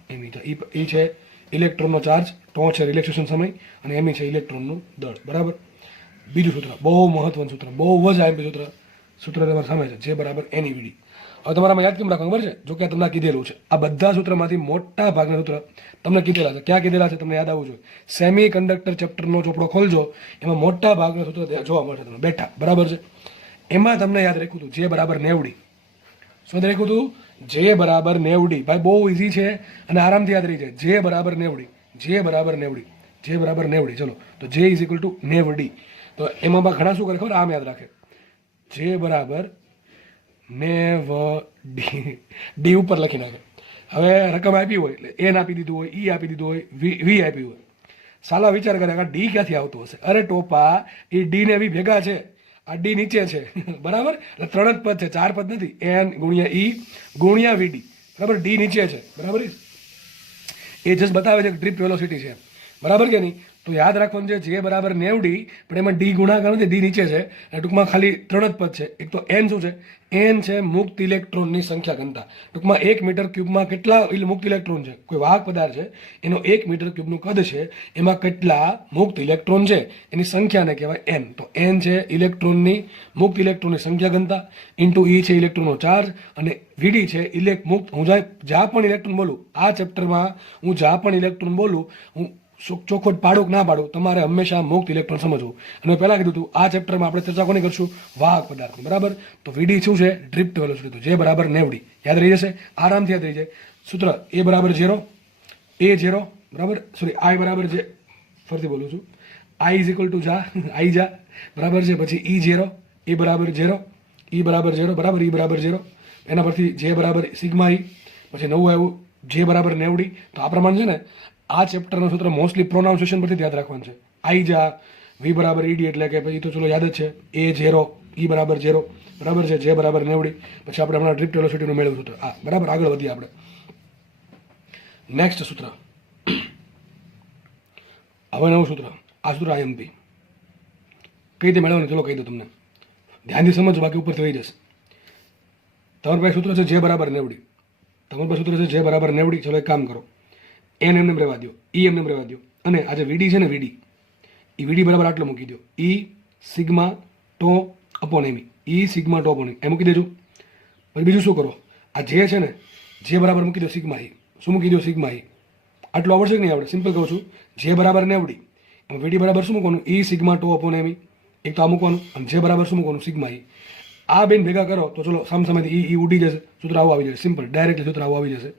એમ. ઈ છે ઇલેક્ટ્રોનનો ચાર્જ, ટો છે રિલેક્સેશન સમય, અને એમ છે ઇલેક્ટ્રોનનું દળ. બરાબર? બીજું સૂત્ર, બહુ મહત્વનું સૂત્ર, બહુ જ આઈએમપી સૂત્ર. સૂત્ર તમારા સામે છે, જે બરાબર એની વીડી. હવે તમારામાં યાદ કેમ રાખવાનું ખબર છે? જો કે તમને કીધેલું છે, આ બધા સૂત્રમાંથી મોટા ભાગના સૂત્ર તમને કીધેલા છે. ક્યાં કીધેલા છે તમને યાદ આવવું જોઈએ. સેમી કંડક્ટર ચેપ્ટરનો ચોપડો ખોલજો, એમાં મોટા ભાગના સૂત્ર જોવા મળશે તમને બેઠા. બરાબર છે? એમાં તમને યાદ રાખ્યું હતું જે બરાબર 90. શું રાખ્યું હતું? જે બરાબર 90. ભાઈ બહુ ઇઝી છે અને આરામથી યાદ રહી જાય. જે બરાબર 90. જે બરાબર 90. જે બરાબર 90. ચલો, તો જે ઇઝ ઇક્વલ ટુ 90D. તો એમાં ઘણા શું કરે ખબર? આમ યાદ રાખે. જે બરાબર 90D. ડી ઉપર લખી નાખે. હવે રકમ આપી હોય એટલે એન આપી દીધું હોય, ઈ આપી દીધું હોય, વી આપી હોય. સાલા વિચાર કરે કે ડી ક્યાંથી આવતું હશે? અરે ટોપા, એ ડી ને વી ભેગા છે, આ ડી નીચે છે. બરાબર? એટલે 3 જ પદ છે, 4 પદ નથી. એન ગુણ્યા ઈ ગુણ્યા વીડી. બરાબર? ડી નીચે છે. બરાબર? એ જસ્ટ બતાવે છે કે ડ્રિફ્ટ વેલોસિટી છે. બરાબર કે નહીં? તો યાદ રાખવાનું છે જે બરાબર 90D, પણ એમાં ડી ગુણાકાર નથી, ડી નીચે છે. અને ટૂંકમાં ખાલી 3 જ પદ છે. એક તો એન શું છે? એન છે મુક્ત ઇલેક્ટ્રોનની સંખ્યા ઘનતા. ટૂંકમાં 1 મીટર ક્યુબમાં કેટલા મુક્ત ઇલેક્ટ્રોન છે? કોઈ વાહક પદાર્થ છે, એનો 1 મીટર ક્યુબનું કદ છે, એમાં કેટલા મુક્ત ઇલેક્ટ્રોન છે એની સંખ્યાને કહેવાય એન. તો એન છે ઇલેક્ટ્રોનની મુક્ત ઇલેક્ટ્રોનની સંખ્યા ઘનતા, ઇન્ટુ ઈ છે ઇલેક્ટ્રોનનો ચાર્જ, અને વીડી છે મુક્ત. હું જ્યાં પણ ઇલેક્ટ્રોન બોલું, આ ચેપ્ટરમાં હું જ્યાં પણ ઇલેક્ટ્રોન બોલું, હું ચોખ્ખો પાડું કે ના પાડું, તમારે હંમેશા મુક્ત ઇલેક્ટ્રોન સમજવું. અને પહેલા કીધું હતું આ ચેપ્ટરમાં આપણે ચર્ચા કોની કરશું? વાહક પદાર્થની. બરાબર? તો વીડી શું છે? Drift velocity. તો જે બરાબર 90. યાદ રહી જશે, આરામથી યાદ રહી જાય. સૂત્ર એ બરાબર 0, એ 0. બરાબર? સોરી, આઈ બરાબર જે, ફરીથી બોલું છું, આઈ ઇઝ ઇક્વલ ટુ જા, આઈ જા. બરાબર છે? પછી ઈ 0, એ બરાબર 0, ઈ બરાબર 0. બરાબર? ઈ બરાબર 0. એના પરથી જે બરાબર સિગ્મા ઈ. પછી નવું આવ્યું જે બરાબર 90D. તો આ પ્રમાણે છે ને આ ચેપ્ટરનું સૂત્ર મોસ્ટલી પ્રોનાઉન્સિએશન પરથી યાદ રાખવાનું છે. આઈ જા, વી બરાબર ઈડી, એટલે કે પછી તો ચલો યાદ જ છે, એ 0, ઈ બરાબર 0. બરાબર છે? જે બરાબર 90. પછી આપણે હમણાં ડ્રિફ્ટ વેલોસિટીનું મેળવ્યું સૂત્ર. હા, બરાબર. આગળ વધીએ આપણે. નેક્સ્ટ સૂત્ર. હવે નવું સૂત્ર. આ સૂત્ર આઈએમપી કઈ રીતે મેળવવાનું? ચલો કહી દો તમને, ધ્યાનથી સમજો, બાકી ઉપરથી થઈ જશે. તમારી પાસે સૂત્ર છે જે બરાબર 90. તમારી પાસે સૂત્ર છે જે બરાબર 90. ચલો એક કામ કરો, એન એમને રહેવા દો, ઈ એમને રહેવા દો, અને આ જે વીડી છે ને વીડી, એ વીડી બરાબર આટલો મૂકી દો. ઈ સિગ્મા ટો અપોન એમી. ઈ સિગ્મા ટો અપોન એ મૂકી દેજો. પછી બીજું શું કરો, આ જે છે ને જે બરાબર મૂકી દો સિગ્મા ઈ. શું મૂકી દો સિગ્મા ઈ. આટલું આવડશે કે નહીં આવડે? સિમ્પલ કહું છું, જે બરાબર 90 એમાં વીડી બરાબર શું મૂકવાનું? ઈ સિગ્મા ટો અપોન એમી. એક તો આ મૂકવાનું અને જે બરાબર શું મૂકવાનું? સિગ્મા ઈ. આ બેન ભેગા કરો તો ચલો સામસામેથી ઈ ઉડી જશે, સૂત્ર આવું આવી જશે. સિમ્પલ ડાયરેક્ટલી સૂત્ર આવું આવી જશે.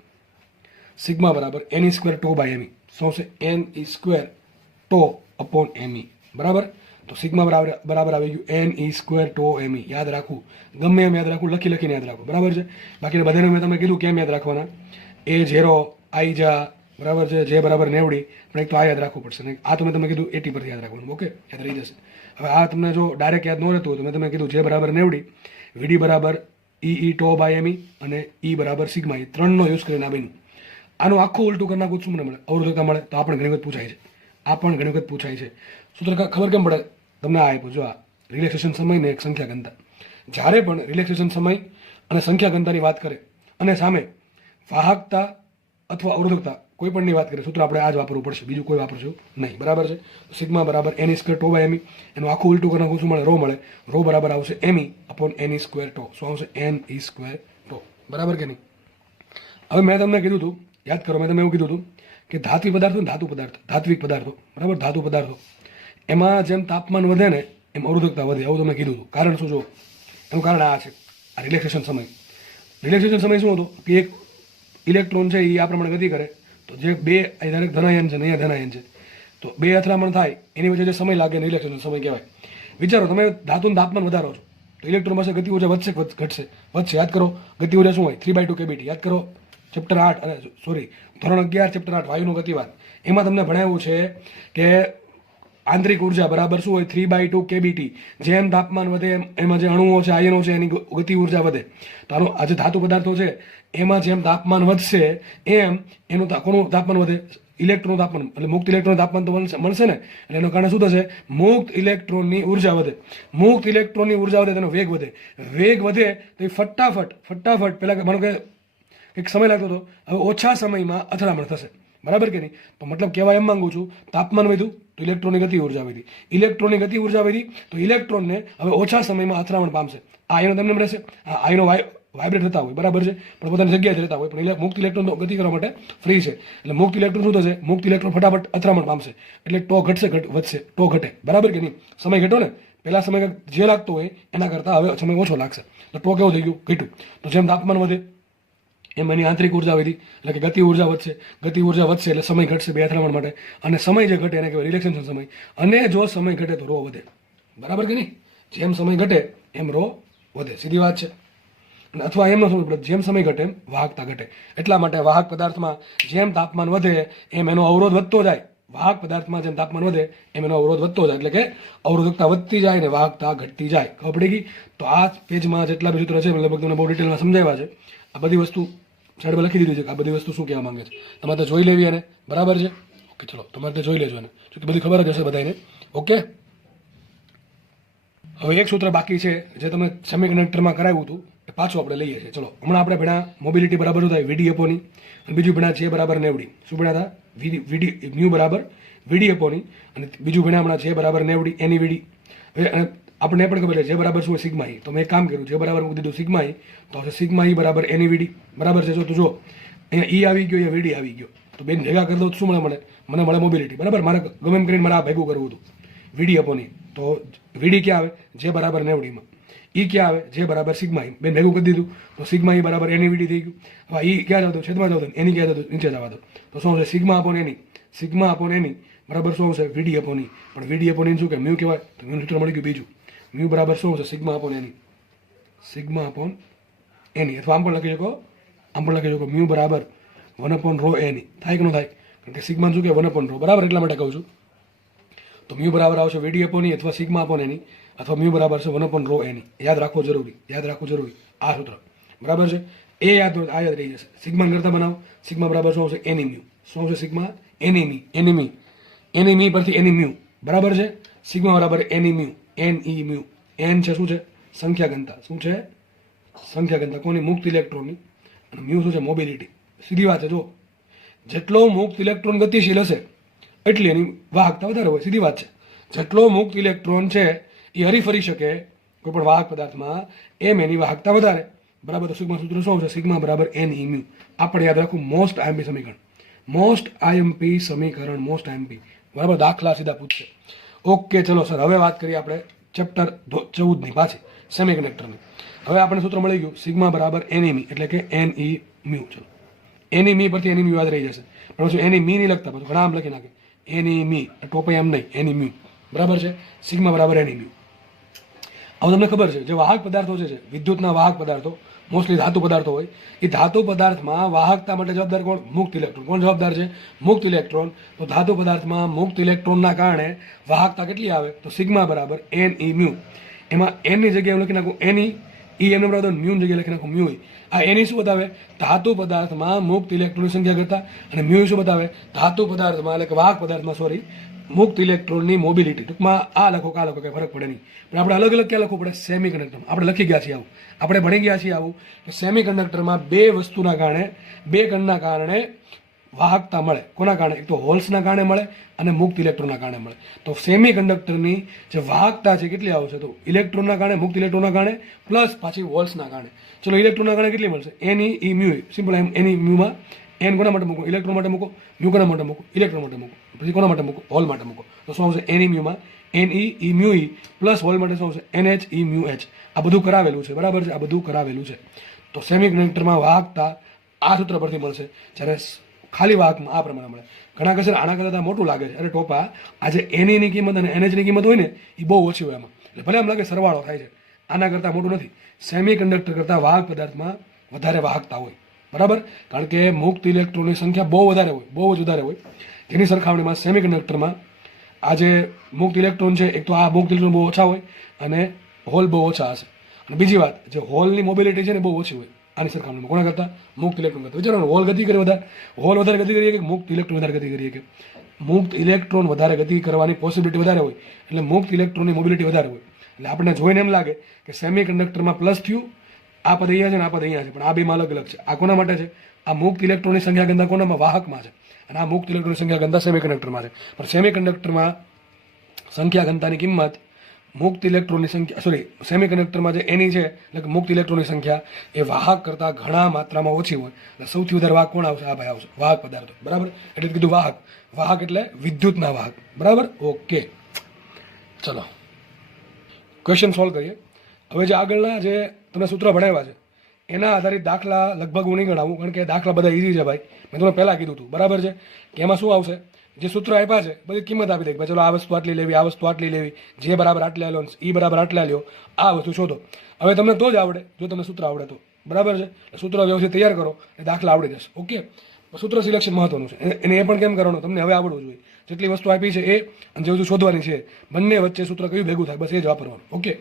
સિગ્મા બરાબર n e square tau by m e. શું આવશે? N e square tau upon m e. બરાબર. તો સિગ્મા બરાબર આવી ગયું એન ઈ સ્ક્વેર ટો એમી. યાદ રાખવું, ગમે એમ યાદ રાખવું, લખીને યાદ રાખવું. બરાબર છે. બાકી બધાને મેં તમે કીધું કેમ યાદ રાખવાના, એ ઝેરો આઈ જા. બરાબર છે. જે બરાબર 90 પણ એક તો આ યાદ રાખવું પડશે ને આ તો મેં તમને કીધું 80 પરથી યાદ રાખવાનું. ઓકે, યાદ રહી જશે. હવે આ તમને જો ડાયરેક્ટ યાદ ન રહેતું હોય તો મેં તમને કીધું જે બરાબર 90, વીડી બરાબર ઈ ટો બાય એમી અને ઈ બરાબર સિગ્મા ઈ. ત્રણનો યુઝ કરીને આ બન્યું. આનું આખું ઉલટું કરી નાખું શું મને મળે? અવરોધકતા મળે. તો આ પણ ઘણી વખત પૂછાય છે. આ પણ ઘણી વખત પૂછાય છે. સૂત્ર ખબર કેમ પડે તમને? આ આપ્યું જો, આ રિલેક્સેશન સમય ને એક સંખ્યા ઘનતા. જ્યારે પણ રિલેક્સેશન સમય અને સંખ્યા ઘનતાની વાત કરે અને સામે વાહકતા અથવા અવરોધકતા કોઈ પણની વાત કરીએ, સૂત્ર આપણે આ જ વાપરવું પડશે, બીજું કોઈ વાપરશું નહીં. બરાબર છે. સિગ્મા બરાબર એન સ્ક્વેર ટો બાય એમી. એનું આખું ઉલટું કરી નાખું શું મળે? રો મળે. રો બરાબર આવશે એમી અપોન એન સ્ક્વેર ટો. શું આવશે? એન ઈ સ્ક્વેર ટો. બરાબર કે નહીં? હવે મેં તમને કીધું હતું, યાદ કરો, મેં તમને એવું કીધું હતું કે ધાત્વિક પદાર્થો, ધાત્વિક પદાર્થો, બરાબર, ધાતુ પદાર્થો, એમાં જેમ તાપમાન વધે ને એમ અવરોધકતા વધે. આવું તમે કીધું હતું. કારણ શું? જો એનું કારણ આ છે, આ રિલેક્સેશન સમય. રિલેક્સેશન સમય શું હતો કે એક ઇલેક્ટ્રોન છે એ આ પ્રમાણે ગતિ કરે તો જે બે દરેક ધનાયન છે ને અહીંયા ધનાયન છે તો બે અથડામણ થાય એની વચ્ચે જે સમય લાગે ને રિલેક્સેશન સમય કહેવાય. વિચારો તમે ધાતુનું તાપમાન વધારો છો તો ઇલેક્ટ્રોન પાસે ગતિ ઉર્જા વધશે ઘટશે? વધશે. યાદ કરો ગતિ ઉર્જા શું હોય? 3/2 kBT. યાદ કરો ચેપ્ટર 8 અને સોરી ધોરણ 11 ચેપ્ટર 8 વાયુનો ગતિવાદ. એમાં તમને ભણાવ્યું છે કે આંતરિક ઉર્જા બરાબર શું હોય? 3/2 kBT. જેમ તાપમાન વધે એમાં જે અણુઓ છે, આયનો છે, એની ગતિ ઉર્જા વધે. તો આનો આ જે ધાતુ પદાર્થો છે એમાં જેમ તાપમાન વધશે એમ એનું કોનું તાપમાન વધે? ઇલેક્ટ્રોનનું તાપમાન. એટલે મુક્ત ઇલેક્ટ્રોન તાપમાન તો મળશે ને, એટલે એના કારણે શું થશે? મુક્ત ઇલેક્ટ્રોનની ઉર્જા વધે. મુક્ત ઇલેક્ટ્રોનની ઉર્જા વધે તેનો વેગ વધે. વેગ વધે તો એ ફટાફટ પહેલાં માનો કે એક સમય લાગતો હતો, હવે ઓછા સમયમાં અથડામણ થશે. બરાબર કે નહીં? તો મતલબ કહેવા એમ માંગુ છું, તાપમાન વધ્યું તો ઇલેક્ટ્રોનની ગતિ ઉર્જા વધી. ઇલેક્ટ્રોનની ગતિ ઉર્જા વધી તો ઇલેક્ટ્રોનને હવે ઓછા સમયમાં અથડામણ પામશે. આ આયનો તમને મળશે. આ આયનો વાઇબ્રેટ થતા હોય, બરાબર છે, પણ પોતાની જગ્યાએ રહેતા હોય, પણ મુક્ત ઇલેક્ટ્રોન તો ગતિ કરવા માટે ફ્રી છે. એટલે મુક્ત ઇલેક્ટ્રોન શું થશે? મુક્ત ઇલેક્ટ્રોન ફટાફટ અથડામણ પામશે. એટલે ટો ઘટશે, વધશે, ટો ઘટે. બરાબર કે નહીં? સમય ઘટો ને, પહેલા સમય જે લાગતો હોય એના કરતાં હવે સમય ઓછો લાગશે. તો ટો કેવું થઈ ગયું? ઘટ્યું. તો જેમ તાપમાન વધે એમ એની આંતરિક ઉર્જા વધી, એટલે કે ગતિ ઉર્જા વધશે. ગતિ ઉર્જા વધશે એટલે સમય ઘટશે બે અથડામણ માટે. અને સમય જે ઘટે એને કહેવાય રિલેક્સેશન સમય. અને જો સમય ઘટે તો રો વધે. બરાબર કે નહીં? જેમ સમય ઘટે એમ રો વધે. સીધી વાત છે. અને અથવા એમ ન સમજવું પડે, જેમ સમય ઘટે એમ વાહકતા ઘટે. એટલા માટે વાહક પદાર્થમાં જેમ તાપમાન વધે એમ એનો અવરોધ વધતો જાય. વાહક પદાર્થમાં જેમ તાપમાન વધે એમ એનો અવરોધ વધતો જાય. એટલે કે અવરોધકતા વધતી જાય ને વાહકતા ઘટતી જાય. ખબર પડી ગઈ? તો આ પેજમાં જેટલા બી સૂત્રો છે લગભગ તમને બહુ ડિટેલમાં સમજાવ્યા છે. આ બધી વસ્તુ સાઈડ પર લખી દીધી છે કે આ બધી વસ્તુ શું કહેવા માંગે છે. તમારે તો જોઈ લેવી એને. બરાબર છે? ઓકે, ચલો તમારે તો જોઈ લેજો એને, જો કે બધી ખબર જ હશે બધાને. ઓકે, હવે એક સૂત્ર બાકી છે જે તમે સેમિકન્ડક્ટરમાં કરાવ્યું હતું એ પાછું આપણે લઈએ છીએ. ચલો, હમણાં આપણે ભણ્યા મોબિલિટી બરાબર શું થાય? વીડી અપોની. અને બીજું ભણ્યા જે બરાબર 90. શું ભણ્યા હતા? વીડી મ્યુ બરાબર વીડી અપોની. અને બીજું ભણ્યા હમણાં જે બરાબર 90 એની વીડી. હવે આપણને પણ ખબર છે જે બરાબર શું હોય? સિગ્મા ઈ. તો મેં એક કામ કર્યું, જે બરાબર મૂકી દીધું સિગ્મા ઈ, તો હવે સિગ્મા ઈ બરાબર એની વીડી. બરાબર છે? જો તું જો અહીંયા ઈ આવી ગયો, અહીંયા વીડી આવી ગયો, તો બેન ભેગા કરી દો શું મળે? મને મળે મોબિલિટી. બરાબર, મારે ગમે એમ કરીને મારે આ ભેગું કરવું હતું વીડી અપોની. તો વીડી ક્યાં આવે? જે બરાબર 90માં. ઈ ક્યાં આવે? જે બરાબર સિગ્મા ઈ. બેન ભેગું કરી દીધું તો સિગ્મા ઈ બરાબર એની વીડી થઈ ગયું. હવે ઈ ક્યાં જતો? છેદમાં જતો. એની ક્યાં જતો? નીચે જવા દો. તો શું આવશે? સિગ્મા અપોન એની. સિગ્મા અપોન એની બરાબર શું આવશે? વીડી અપોની. પણ વીડી અપોની શું કે મ્યુ કહેવાય? તો મ્યુ સૂત્ર મળી ગયું બીજું. મ્યુ બરાબર શું આવશે? સિગ્મા અપોન એની. સિગ્મા અપોન એની. અથવા આમ પણ લખી શકો, મ્યુ બરાબર 1/ρ એની. થાય કે ન થાય? કારણ કે સિગ્મા શું કે 1/ρ. બરાબર, એટલા માટે કહું છું. તો મ્યુ બરાબર આવશે વીડી અપોની અથવા સિગ્મા અપોન એની, અથવા મ્યુ બરાબર છે 1/ρ એની. યાદ રાખવું જરૂરી આ સૂત્ર. બરાબર છે? એ યાદ રહી જશે. સિગ્મા કરતા બનાવો. સિગ્મા બરાબર શું આવશે? એની મ્યુ. શું આવશે? સિગ્મા એની મી પરથી એની મ્યુ. બરાબર છે? સિગ્મા બરાબર n e mu. N e mu. N છે શું છે? સંખ્યા ઘનતા. શું છે? સંખ્યા ઘનતા. કોની? મુક્ત ઇલેક્ટ્રોનની. અને મ્યુ શું છે? મોબિલિટી. સીધી વાત છે. જો જેટલો મુક્ત ઇલેક્ટ્રોન ગતિશીલ હશે એટલી એની વાહકતા વધારે હોય. સીધી વાત છે. જેટલો મુક્ત ઇલેક્ટ્રોન છે એ હરીફરી શકે કોઈ પણ વાહક પદાર્થમાં એમ એની વાહકતા વધારે, બરાબર. તો સિગ્મા સૂત્ર શું આવશે? સિગ્મા બરાબર એન ઈ મ્યુ. આપણે યાદ રાખવું મોસ્ટ આઈએમપી સમીકરણ, મોસ્ટ આઈએમપી, બરાબર. દાખલા સીધા પૂછશે. ઓકે, ચલો સર, હવે વાત કરીએ આપણે ચેપ્ટર 14ની પાછી, સેમિકન્ડક્ટરની. હવે આપણે સૂત્ર મળી ગયું સિગ્મા બરાબર એન ઈ મી, એટલે કે એન ઈ મ્યુ. ચલો, એન ઈ મી પરથી એન ઈ મ્યુ યાદ રહી જશે. પણ પછી એન ઈ મી નહીં લખતા, પછી ઘણા આમ લખી નાખે એન ઈ મી, ટોપે એમ નહીં, એન ઈ મ્યુ, બરાબર છે. સિગ્મા બરાબર એન ઈ મ્યુ. હવે તમને ખબર છે જે વાહક પદાર્થો છે, વિદ્યુતના વાહક પદાર્થો, મોસ્ટલી ધાતુ પદાર્થો હોય, એ ધાતુ પદાર્થમાં વાહકતા માટે જવાબદાર કોણ? મુક્ત ઇલેક્ટ્રોન. કોણ જવાબદાર છે? મુક્ત ઇલેક્ટ્રોન. તો ધાતુ પદાર્થમાં મુક્ત ઇલેક્ટ્રોનના કારણે વાહકતા કેટલી આવે? તો સિગ્મા બરાબર એન ઈ મ્યુ. એમાં એનની જગ્યાએ હું લખી નાખું એન ઈ એમને બરાબર મ્યુની જગ્યાએ લખી નાખું મ્યુ. આ એની શું બતાવે? ધાતુ પદાર્થમાં મુક્ત ઇલેક્ટ્રોનની સંખ્યા કરતા. અને મ્યુ શું બતાવે? ધાતુ પદાર્થમાં એટલે કે વાહક પદાર્થમાં સોરી મુક્ત ઇલેક્ટ્રોનની મોબિલિટી. ટૂંકમાં આ લખો કા લખો કંઈ ફરક પડે નહીં. પણ આપણે અલગ અલગ ક્યાં લખવું પડે? સેમિકન્ડક્ટરમાં. આપણે લખી ગયા છીએ આવું, આપણે ભણી ગયા છીએ આવું કે સેમિકન્ડક્ટરમાં બે વસ્તુના કારણે, બે કણના કારણે વાહકતા મળે. કોના કારણે? એક તો હોલ્સના કારણે મળે અને મુક્ત ઇલેક્ટ્રોનના કારણે મળે. તો સેમિકન્ડક્ટરની જે વાહકતા છે કેટલી આવશે? તો ઇલેક્ટ્રોનના કારણે, મુક્ત ઇલેક્ટ્રોનના કારણે પ્લસ પાછી હોલ્સના કારણે. ચલો, ઇલેક્ટ્રોનના કારણે કેટલી મળશે? N e mu. Simple n e મ્યુમાં એન કોના માટે મૂકો? ઇલેક્ટ્રોન માટે મૂકો. મ્યુ કોના માટે મૂકો? ઇલેક્ટ્રોન માટે મૂકો. પછી કોના માટે મૂકો? હોલ માટે મૂકો. તો શું આવશે? એન ઈ મ્યુમાં n e mu e plus hole માટે શું આવશે? N h e mu h. આ બધું કરાવેલું છે, બરાબર છે. આ બધું કરાવેલું છે. તો સેમિકન્ડક્ટરમાં વાહકતા આ સૂત્ર પરથી મળશે, જ્યારે ખાલી વાહકમાં આ પ્રમાણે મળે. ઘણા કશે આના કરતાં મોટું લાગે છે. અરે ટોપા, આજે એનઈની કિંમત અને એનએચની કિંમત હોય ને એ બહુ ઓછી હોય એમાં. એટલે ભલે આમ લાગે સરવાળો થાય છે, આના કરતાં મોટું નથી. સેમિકન્ડક્ટર કરતાં વાહક પદાર્થમાં વધારે વાહકતા હોય, બરાબર. કારણ કે મુક્ત ઇલેક્ટ્રોનની સંખ્યા બહુ વધારે હોય, બહુ જ વધારે હોય. જેની સરખામણીમાં સેમિકન્ડક્ટરમાં આ જે મુક્ત ઇલેક્ટ્રોન છે, એક તો આ મુક્ત ઇલેક્ટ્રોન બહુ ઓછા હોય અને હોલ બહુ ઓછા હશે. અને બીજી વાત, જે હોલની મોબિલિટી છે ને બહુ ઓછી હોય આની સરખામણીમાં. કોના કરતાં? મુક્ત ઇલેક્ટ્રોન કરતાં. વિચારો, હોલ ગતિ કરે વધારે, હોલ વધારે ગતિ કરીએ કે મુક્ત ઇલેક્ટ્રોન વધારે ગતિ કરીએ? કે મુક્ત ઇલેક્ટ્રોન વધારે ગતિ કરવાની પોસિબિલિટી વધારે હોય, એટલે મુક્ત ઇલેક્ટ્રોનની મોબિલિટી વધારે હોય. એટલે આપણને જોઈને એમ લાગે કે સેમિકન્ડક્ટરમાં પ્લસ થયું, આ પદ અહીંયા છે ને આ પદ અહીંયા છે, પણ આ બેમાં અલગ અલગ છે. આ કોના માટે છે? આ મુક્ત ઇલેક્ટ્રોનની સંખ્યા ગંદા કોનામાં? વાહકમાં છે. અને આ મુક્ત ઇલેક્ટ્રોનની સંખ્યા ગંદા સેમિકન્ડક્ટરમાં છે. પણ સેમિકન્ડક્ટરમાં સંખ્યા ઘનતાની કિંમત મુક્ત ઇલેક્ટ્રોનની સંખ્યા સેમિકન્ડક્ટરમાં જે એની છે એટલે કે મુક્ત ઇલેક્ટ્રોનની સંખ્યા એ વાહક કરતાં ઘણા માત્રામાં ઓછી હોય. એટલે સૌથી વધારે વાહક કોણ આવશે? આ ભાઈ આવશે, વાહક પદાર્થો, બરાબર. એટલે કીધું વાહક. વાહક એટલે વિદ્યુતના વાહક, બરાબર. ઓકે, ચલો ક્વેશ્ચન સોલ્વ કરીએ. હવે જે આગળના જે તમે સૂત્ર ભણાવ્યા છે એના આધારિત દાખલા લગભગ હું નહીં ગણાવું, કારણ કે દાખલા બધા ઇઝી છે ભાઈ. મેં તમને પહેલાં કીધું હતું, બરાબર છે, કે એમાં શું આવશે? જે સૂત્ર આપ્યા છે બધી કિંમત આપી દે, ભાઈ ચલો આ વસ્તુ આટલી લેવી, આ વસ્તુ આટલી લેવી, જે બરાબર આટલા લો, ઈ બરાબર આટલા લ્યો, આ વસ્તુ શોધો. હવે તમને તો જ આવડે જો તમને સૂત્ર આવડે તો, બરાબર છે. સૂત્ર વ્યવસ્થિત તૈયાર કરો એટલે દાખલા આવડી જશે. ઓકે, સૂત્ર સિલેક્શન મહત્વનું છે. એને એ પણ કેમ કરવાનું? તમને હવે આવડવું જોઈએ. જેટલી વસ્તુ આપી છે એ અને જે વસ્તુ શોધવાની છે, બંને વચ્ચે સૂત્ર કયું ભેગું થાય બસ એ જ વાપરવાનું. ઓકે,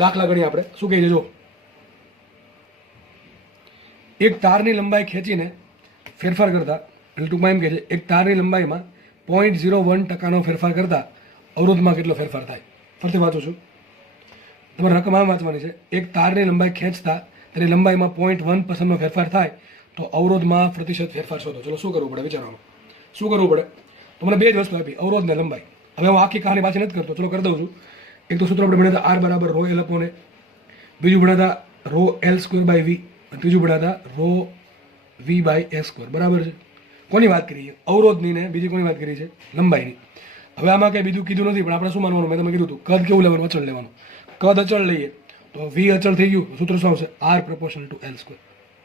દાખલા ગણીએ આપણે. શું કહીએ? જો એક તારની લંબાઈ ખેંચીને ફેરફાર કરતા, એટલે ટૂંકમાં એમ કહે છે એક તારની લંબાઈમાં 0.01% ફેરફાર કરતા અવરોધમાં કેટલો ફેરફાર થાય? ફરીથી વાંચું છું, તમારે રકમ આમ વાંચવાની છે. એક તારની લંબાઈ ખેંચતા તેની લંબાઈમાં 0.1% ફેરફાર થાય તો અવરોધમાં પ્રતિશત ફેરફાર શોધો. ચલો, શું કરવું પડે? વિચારવાનું. શું કરવું પડે? તો મને બે જ વસ્તુ આપી, અવરોધ ને લંબાઈ. હવે હું આખી કહાની પાછી નથી કરતો, ચલો કરી દઉં છું. એક તો સૂત્ર આપણે ભણ્યા આર બરાબર રો એલ અપોન એ, બીજું ભણ્યા rho L square by V, અને ત્રીજું ભણ્યા rho V by A square, બરાબર છે. કોની વાત કરીએ? અવરોધની ને બીજી કોની વાત કરી છે? લંબાઈની. હવે આમાં કંઈ બીજું કીધું નથી, પણ આપણે શું માનવાનું? મેં તમે કીધું હતું કદ કેવું લેવાનું? અચળ લેવાનું. કદ અચળ લઈએ તો વી અચળ થઈ ગયું. સૂત્ર શું આવશે? R proportional to L square.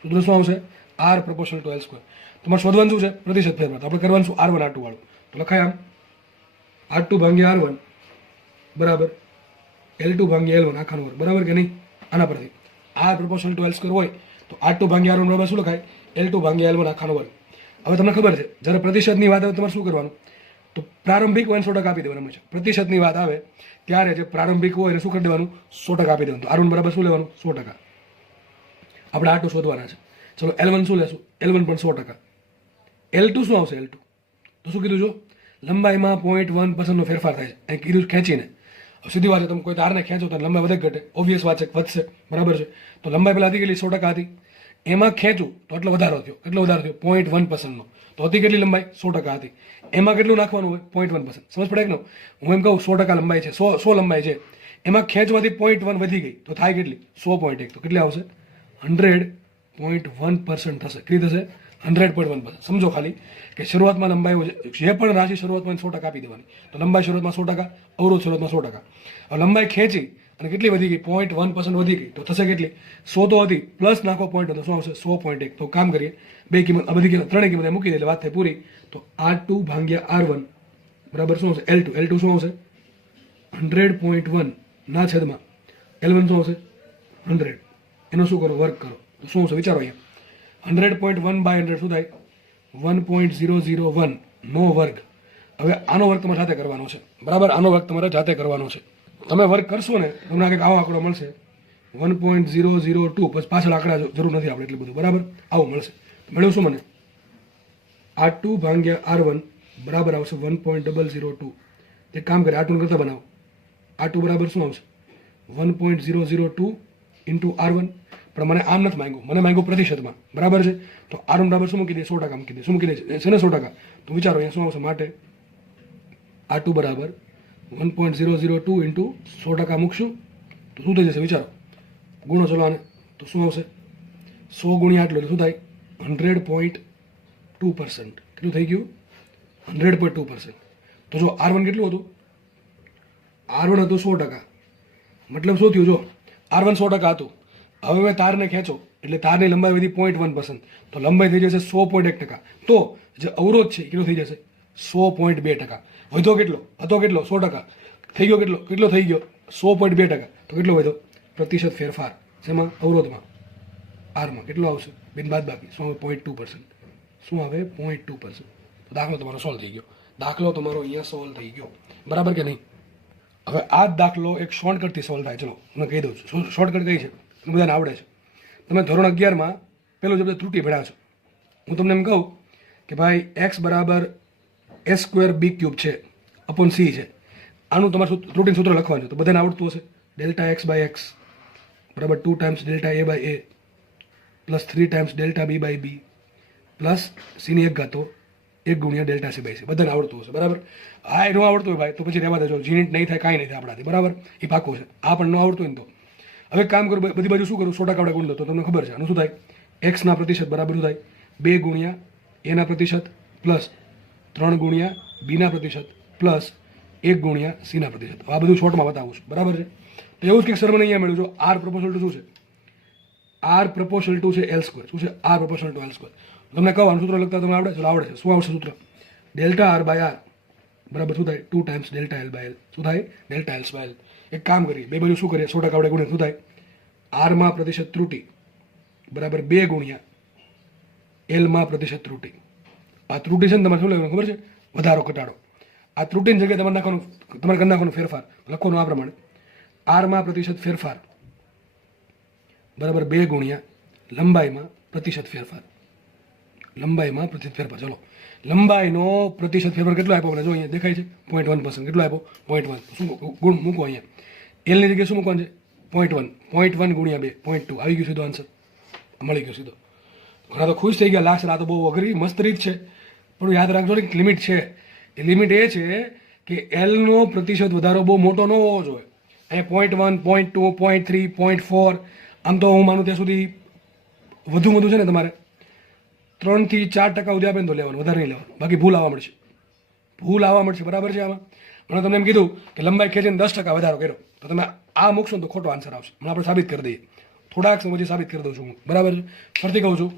સૂત્ર શું આવશે? R proportional to L square. તમારે શોધવાનું શું છે? પ્રતિશત ફેરફાર. તો આપણે કરવાનું શું? R1 R2 વાળું. તો લખાય આમ R2 ભાગ્યા R1 બરાબર L2 ભાગ્યા L1 આખાનો વર્ગ, બરાબર કે નહીં? આના પરથી R proportional to L square હોય તો R2 ભાગ્યા R1 બરાબર શું લખાય? L2 ભાગ્યા L1 આખાનો વર્ગ. હવે તમને ખબર છે જ્યારે પ્રતિશતની વાત આવે તમારે શું કરવાનું? તો પ્રારંભિક હોય 100% આપી દેવાનું હંમેશા. પ્રતિશતની વાત આવે ત્યારે જે પ્રારંભિક હોય એને શું કરી દેવાનું? 100% આપી દેવાનું. તો R1 બરાબર શું લેવાનું? 100%. આપણે R2 શોધવાના છે. ચલો, L1 શું લેશું? L1 પણ 100%. L2 શું આવશે? L2 તો શું કીધું? જો લંબાઈમાં 0.1% ફેરફાર થાય છે. અહીં કીધું ખેંચીને. સીધી વાત છે, તમે કોઈ તારને ખેંચો તો લંબાઈ વધે ઘટે? ઓબ્વિયસ વાત છે, વધશે, બરાબર છે. તો લંબાઈ પહેલાં હતી કેટલી? 100% હતી. એમાં ખેંચું તો એટલો વધારો થયો. કેટલો વધારો થયો? 0.1%નો. તો હતી કેટલી લંબાઈ? 100% હતી. એમાં કેટલું નાખવાનું હોય? 0.1%. સમજ પડે કે ન? હું એમ કહું 100% લંબાઈ છે, 100 લંબાઈ છે, એમાં ખેંચવાથી 0.1 વધી ગઈ તો થાય કેટલી 100.1 તો કેટલી આવશે 100.1% થશે. કેટલી થશે 100.1%. સમજો ખાલી કે શરૂઆતમાં લંબાઈ જે પણ રાશિ શરૂઆતમાં 100% આપી દેવાની. તો લંબાઈ શરૂઆતમાં 100%, અવરોધ શરૂઆતમાં 100%. હવે લંબાઈ ખેંચી અને કેટલી વધી ગઈ 0.1% વધી ગઈ તો થશે કેટલી 100 તો હતી પ્લસ નાખો પોઈન્ટ તો શું આવશે 100.1. તો કામ કરીએ બે કિંમત આ બધી કિંમત ત્રણેય કિંમત મૂકી દે એટલે વાત થઈ પૂરી. તો R2 ભાગ્યા R1 બરાબર શું આવશે L2 શું આવશે 100.1 ના છેદમાં L1 શું આવશે 100. એનો શું કરો વર્ક કરો તો શું આવશે વિચારો અહીંયા 100.1 બાય 100 શું થાય 1.001 નો વર્ગ. હવે આનો વર્ક તમારે જાતે કરવાનો છે બરાબર. આનો વર્ક તમારે જાતે કરવાનો છે. તમે વર્ક કરશો ને તમને કંઈક આવો આંકડો મળશે 1.002. પછી પાછળ આંકડા જરૂર નથી આપણે એટલું બધું બરાબર. આવું મળશે. મળ્યું શું મને R2 ભાગ્યા R1 બરાબર આવશે 1.002. એક કામ કરે R2 કરતા બનાવો. R2 બરાબર શું આવશે 1.002 ઇન્ટુ R1. પણ મને આમ નથી માંગ્યું, મને માંગ્યું પ્રતિશતમાં બરાબર છે. તો R1 બરાબર શું મૂકી દે 100% મૂકી દે. શું મૂકી દે છે ને 100%. તો વિચારો અહીંયા શું આવશે માટે R2 બરાબર 1.002 ઇન્ટુ 100% મૂકશું તો શું થઈ જશે વિચારો. ગુણો ચલો આને તો શું આવશે 100 ગુણ્યા આટલું એટલે શું થાય 100.2%. કેટલું થઈ ગયું 100.2%. તો જો R1 કેટલું હતું R1 હતું 100%. મતલબ શું થયું જો R1 100% હતું. હવે મેં તારને ખેંચો એટલે તારની લંબાઈ વધી 0.1%. તો લંબાઈ થઈ જશે 100.1%. તો જે અવરોધ છે એ કેટલો થઈ જશે 100.2%. વધ્યો કેટલો હતો કેટલો 100%. થઈ ગયો કેટલો થઈ ગયો 100.2%. તો કેટલો વધ્યો પ્રતિશત ફેરફાર શેમાં અવરોધમાં આરમાં કેટલો આવશે બેન બાદ બાકી શું આવે 0.2%. શું આવે 0.2%. તો દાખલો તમારો સોલ્વ થઈ ગયો. દાખલો તમારો અહીંયા સોલ્વ થઈ ગયો બરાબર કે નહીં. હવે આ જ દાખલો એક શોર્ટકટથી સોલ્વ થાય. ચલો હું કહી દઉં છું શોર્ટકટ કઈ છે બધાને આવડે છે. તમે ધોરણ 11માં પેલો શબ્દ ત્રુટિ ભણ્યા છો. હું તમને એમ કહું કે ભાઈ x બરાબર a² b³ છે અપોન c છે. આનું તમારે ત્રુટિનું સૂત્ર લખવાનું છે તો બધાને આવડતું હશે. ડેલ્ટા x બાય x બરાબર 2 times delta a by a plus 3 times delta b by b plus c ની 1 ઘાતો 1 ગુણ્યા ડેલ્ટા c બાય c. બધાને આવડતું હશે બરાબર. આ ન આવડતું હોય ભાઈ તો પછી રહેવા દેજો. જીનિટ નહીં થાય કાંઈ નહીં થાય આપણાથી બરાબર. એ પાકું છે. આ પણ ન આવડતું હોય ને તો હવે કામ કરું બધી બાજુ શું કરું 100% આપણે ગુણ દો તો તમને ખબર છે આનું શું થાય x ના પ્રતિશત બરાબર શું થાય 2 ગુણ્યા a ના પ્રતિશત પ્લસ 3 ગુણ્યા b ના પ્રતિશત પ્લસ 1 ગુણ્યા c ના પ્રતિશત. આ બધું શોર્ટમાં બતાવું છું બરાબર છે. તો એવું જ કંઈક સર મને અહીંયા મળ્યું જો r પ્રપોર્શનલ ટુ શું છે r પ્રપોર્શનલ ટુ છે L². શું છે r પ્રપોર્શનલ ટુ L². તમને કહો આનું સૂત્ર લખતા તમને આવડે ચલો આવડે છે. શું આવશે સૂત્ર ડેલ્ટા r બાય r બરાબર શું થાય 2 times delta l by l. શું થાય ડેલ્ટા l બાય l. એક કામ કરીએ બે બાજુ શું કરીએ 100% આપણે ગુણ્યા શું થાય r માં પ્રતિશત ત્રુટિ બરાબર 2 ગુણ્યા l માં પ્રતિશત ત્રુટિ. આ ત્રુટિ છે ને તમારે શું લેવાનું ખબર છે વધારો ઘટાડો. આ ત્રુટિની જગ્યાએ તમારે નાખવાનું તમારે કરી નાખવાનું ફેરફાર લખવાનું આ પ્રમાણે r માં પ્રતિશત ફેરફાર બરાબર 2 ગુણ્યા લંબાઈમાં પ્રતિશત ફેરફાર. લંબાઈમાં પ્રતિશત ફેરફાર. ચલો લંબાઈનો પ્રતિશત ફેરફાર કેટલો આપ્યો આપણે જો અહીંયા દેખાય છે 0.1%. કેટલો આપ્યો 0.1. શું ગુણ મૂકો અહીંયા એલની જગ્યાએ શું મૂકવાનું છે 0.1. 0.1 ગુણ્યા 2 0.2 આવી ગયું સીધો આન્સર મળી ગયો સીધો. ઘણા તો ખુશ થઈ ગયા લાસ્ટ. આ તો બહુ અઘરી મસ્ત રીત છે પણ યાદ રાખજો ને લિમિટ છે. એ લિમિટ એ છે કે એલનો પ્રતિશત વધારો બહુ મોટો ન હોવો જોઈએ. અહીંયા 0.1 0.2 0.3 0.4 આમ તો હું માનું ત્યાં સુધી વધુ છે ને તમારે 3 થી 4% સુધી આપે ને તો લેવાનું વધારે નહીં લેવાનું. બાકી ભૂલ આવવા મળશે બરાબર છે. આમાં મને તમને એમ કીધું કે લંબાઈ ખેંચીને 10% વધારો કર્યો તો તમે આ મૂકશો ને તો ખોટો આન્સર આવશે. મને આપણે સાબિત કરી દઈએ થોડાક સમય પછી સાબિત કરી દઉં છું હું બરાબર છે. ફરીથી કહું છું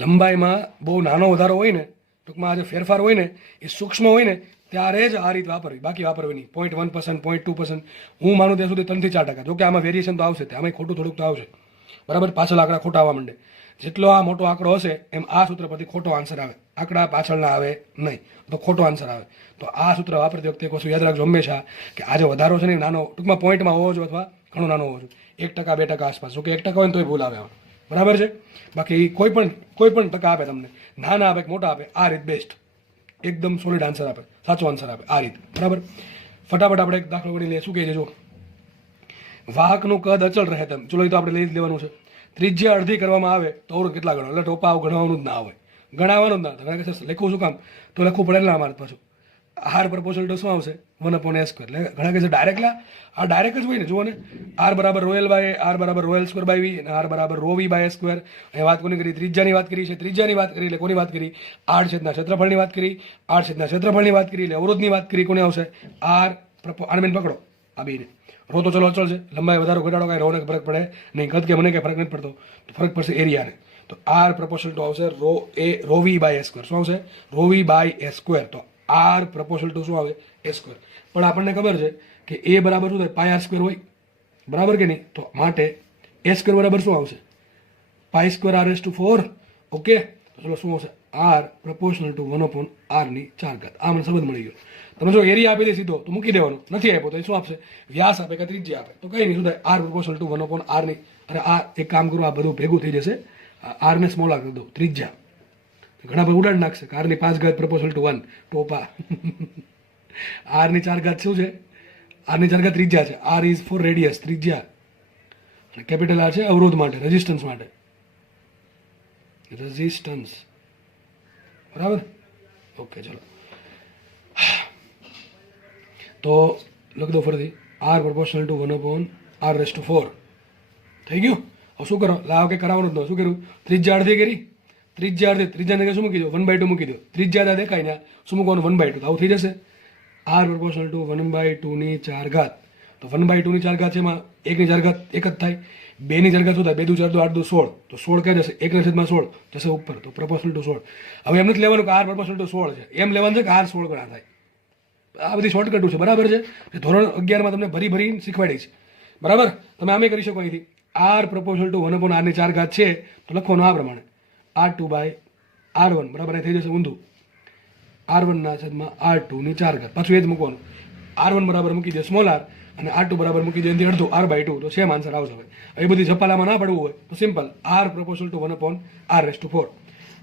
લંબાઈમાં બહુ નાનો વધારો હોય ને ટૂંકમાં આ જે ફેરફાર હોય ને એ સૂક્ષ્મ હોય ને ત્યારે જ આ રીત વાપરવી બાકી વાપરવી નહીં. 0.1% 0.2% હું માનું ત્યાં સુધી 3 થી 4%. જોકે આમાં વેરિએશન તો આવશે આમાં ખોટું થોડુંક તો આવશે બરાબર. પાછળ આંકડા ખોટા આવવા માંડે. જેટલો આ મોટો આંકડો હશે એમ આ સૂત્ર પરથી ખોટો આન્સર આવે. આંકડા પાછળના આવે નહીં તો ખોટો આન્સર આવે. તો આ સૂત્ર વાપરતી વખતે એક વસ્તુ યાદ રાખજો હંમેશા કે આ જે વધારો છે ને નાનો ટૂંકમાં પોઈન્ટમાં હોવો જોઈએ અથવા ઘણો નાનો હોવો જોઈએ 1% 2% આસપાસ. જોકે 1% હોય ને તોય ભૂલ આવે બરાબર છે. બાકી કોઈ પણ ટકા આપે તમને નાના આપે મોટા આપે આ રીત બેસ્ટ એકદમ સોલિડ આન્સર આપે સાચો આન્સર આપે આ રીત બરાબર. ફટાફટ આપણે એક દાખલો ગણી લઈએ. શું કહે છે જો વાહકનું કદ અચળ રહે તેમ. ચલો એ તો આપણે લઈ જ લેવાનું છે. ત્રિજ્યા અડધી કરવામાં આવે તો અવરોધ કેટલા ગણો એટલે ટોપા ગણવાનું જ ના આવે ગણાવવાનું જ ના. લખવું શું કામ તો લખવું પડે એટલા અમારે પાછું આર પ્રપોઝલ ટુ શું આવશે 1/s². એટલે ઘણા કહે છે ડાયરેક્ટ આ ડાયરેક્ટ જ હોય ને. જુઓ ને, આર બરાબર રોયલ બાય આર બરાબર રોયલ સ્ક્વેર બાય વી અને આર બરાબર રો વી બાય સ્ક્વેર. અહીં વાત કોની કરી? ત્રિજ્યાની વાત કરી છે. ત્રિજ્યાની વાત કરી એટલે કોની વાત કરી? આર છેદના ક્ષેત્રફળની વાત કરી. આર છેદના ક્ષેત્રફળની વાત કરી એટલે અવરોધની વાત કરી. કોને આવશે? આર આને પકડો આ બેને. રો તો ચલો અચળ છે, લંબાઈ વધારો ઘટાડો કાંઈ રોને ફરક પડે નહીં, કદ કે મને કંઈ ફરક નથી પડતો, તો ફરક પડશે એરિયાને. તો આર પ્રપોર્શનલ ટુ આવશે રો વી બાય સ્ક્વેર. શું આવશે? Rho V by square. તો આર પ્રપોર્શનલ ટુ શું આવે? સ્ક્વેર. પણ આપણને ખબર છે કે એ બરાબર શું થાય? પાય આર સ્ક્વેર હોય, બરાબર કે નહીં? તો માટે સ્ક્વેર બરાબર શું આવશે? Pi square R S to 4. Okay, તો ચલો શું આવશે? R proportional to 1/r². આ મને સંબંધ મળી ગયો. તમે જો એરિયા આપી દે સીધો તો મૂકી દેવાનો, નથી આપ્યો તો એ શું આપશે? વ્યાસ આપે કે ત્રિજ્યા આપે. તો કંઈ નહીં, શું થાય? R proportional to 1/r. અને આ એક કામ કરું, આ બધું ભેગું થઈ જશે. આરને સ્મોલ કરી દો, ત્રિજ્યા. ઘણા બધા ઉડાડ નાખશે કે આરની 5 ઘાત પ્રપોર્શનલ ટુ 1 ટોપા. આરની 4 ઘાત શું છે? આરની 4 ઘાત ત્રિજ્યા છે. આર ઇઝ ફોર રેડિયસ, ત્રિજ્યા. અને કેપિટલ આર છે અવરોધ માટે, રેઝિસ્ટન્સ માટે. રેઝિસ્ટન્સ, બરાબર? ઓકે, ચલો તો લખી દો ફરીથી. આર પ્રપોર્શનલ ટુ 1/r⁴ થઈ ગયું. હવે શું કરો? લાવ કે કરાવવાનું જ ન. શું કર્યું? ત્રિજ્યા અડધી કરી. ત્રિજ્યાને શું મૂકી દો? 1/2 મૂકી દો. ત્રિજ્યા દેખાય ને શું મૂકવાનું? 1/2. તો આવું થઈ જશે. આર પ્રપોર્શનલ ટુ 1/2ની 4 ઘાત. તો 1/2ની 4 ઘાત છે, એમાં 1ની 4 ઘાત એક જ થાય. 2ની 4 ઘાત શું થાય? 2 × 4 = 8 × 16. તો 16 ક્યાં જશે? 1/16 જશે ઉપર. તો પ્રપોર્શનલ ટુ 16. હવે એમ નથી લેવાનું કે આર પ્રપોર્શનલ ટુ 16 છે, એમ લેવાનું છે કે આર 16 ગણા થાય. આ બધી શોર્ટકટો છે, બરાબર છે? ધોરણ 11માં તમને ભરી શીખવાડી છે, બરાબર? તમે આમે કરી શકો અહીંથી. આર પ્રપોર્શનલ ટુ 1/r ની 4 ઘાત છે તો લખવાનું આ પ્રમાણે: r2/r1 બરાબર. એ થઈ જશે ઊંધું. r1/r2ની 4 ઘાત. પાછું એ જ મૂકવાનું. r1 બરાબર મૂકી દે સ્મોલ આર અને r2 બરાબર મૂકી દે એનાથી અડધું, r/2. તો સેમ આન્સર આવશે. હવે એ બધી ઝપાલામાં ના પડવું હોય તો simple R proportional two 1/r⁴.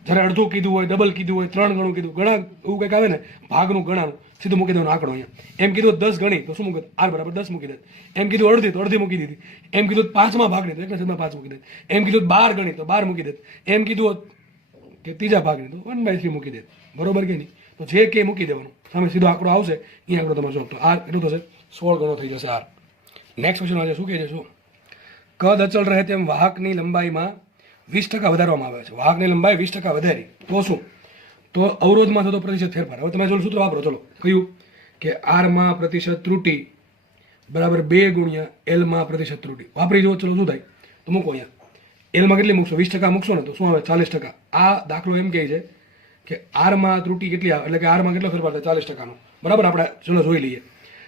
જ્યારે અડધું કીધું હોય, ડબલ કીધું હોય, 3 ગણું કીધું, ઘણા એવું કંઈક આવે ને ભાગનું ગણાનું, સીધું મૂકી દેવાનો આંકડો અહીંયા. એમ કીધું 10 ગણી તો શું મૂકે? આર બરાબર 10 મૂકી દે. એમ કીધું અડધી તો અડધી મૂકી દીધી. એમ કીધું 5માં ભાગની તો 1/5 મૂકી દે. એમ કીધું 12 ગણી તો 12 મૂકી દે. એમ કીધું કે ત્રીજા ભાગની તો 1/3 મૂકી દે. બરોબર કે નહીં? તો જે કે મૂકી દેવાનું, સામે સીધો આંકડો આવશે. એ આંકડો તમારો જવાબ. તો આર કેટલું થશે? 16 ગણો થઈ જશે આર. નેક્સ્ટ ક્વેશ્ચન આવે શું કહે છે? શું કદ અચળ રહે તેમ વાહકની લંબાઈમાં 20% વધારવામાં આવે છે. વાહકની લંબાઈ 20% વધારી તો શું? તો અવરોધમાં થતો પ્રતિશત ફેરફાર. હવે તમે જો સૂત્ર વાપરો. ચલો કયું? કે આરમાં પ્રતિશત ત્રુટિ બરાબર 2 × એલમાં પ્રતિશત ત્રુટિ. વાપરી જુઓ. ચલો શું થાય? તો મૂકો અહીંયા. એલમાં કેટલી મૂકશો? 20% મૂકશો ને તો શું આવે? 40%. આ દાખલો એમ કહે છે કે આરમાં ત્રુટિ કેટલી આવે, એટલે કે આરમાં કેટલો ફેરફાર થાય? 40%નો. બરાબર. આપણે ચલો જોઈ લઈએ.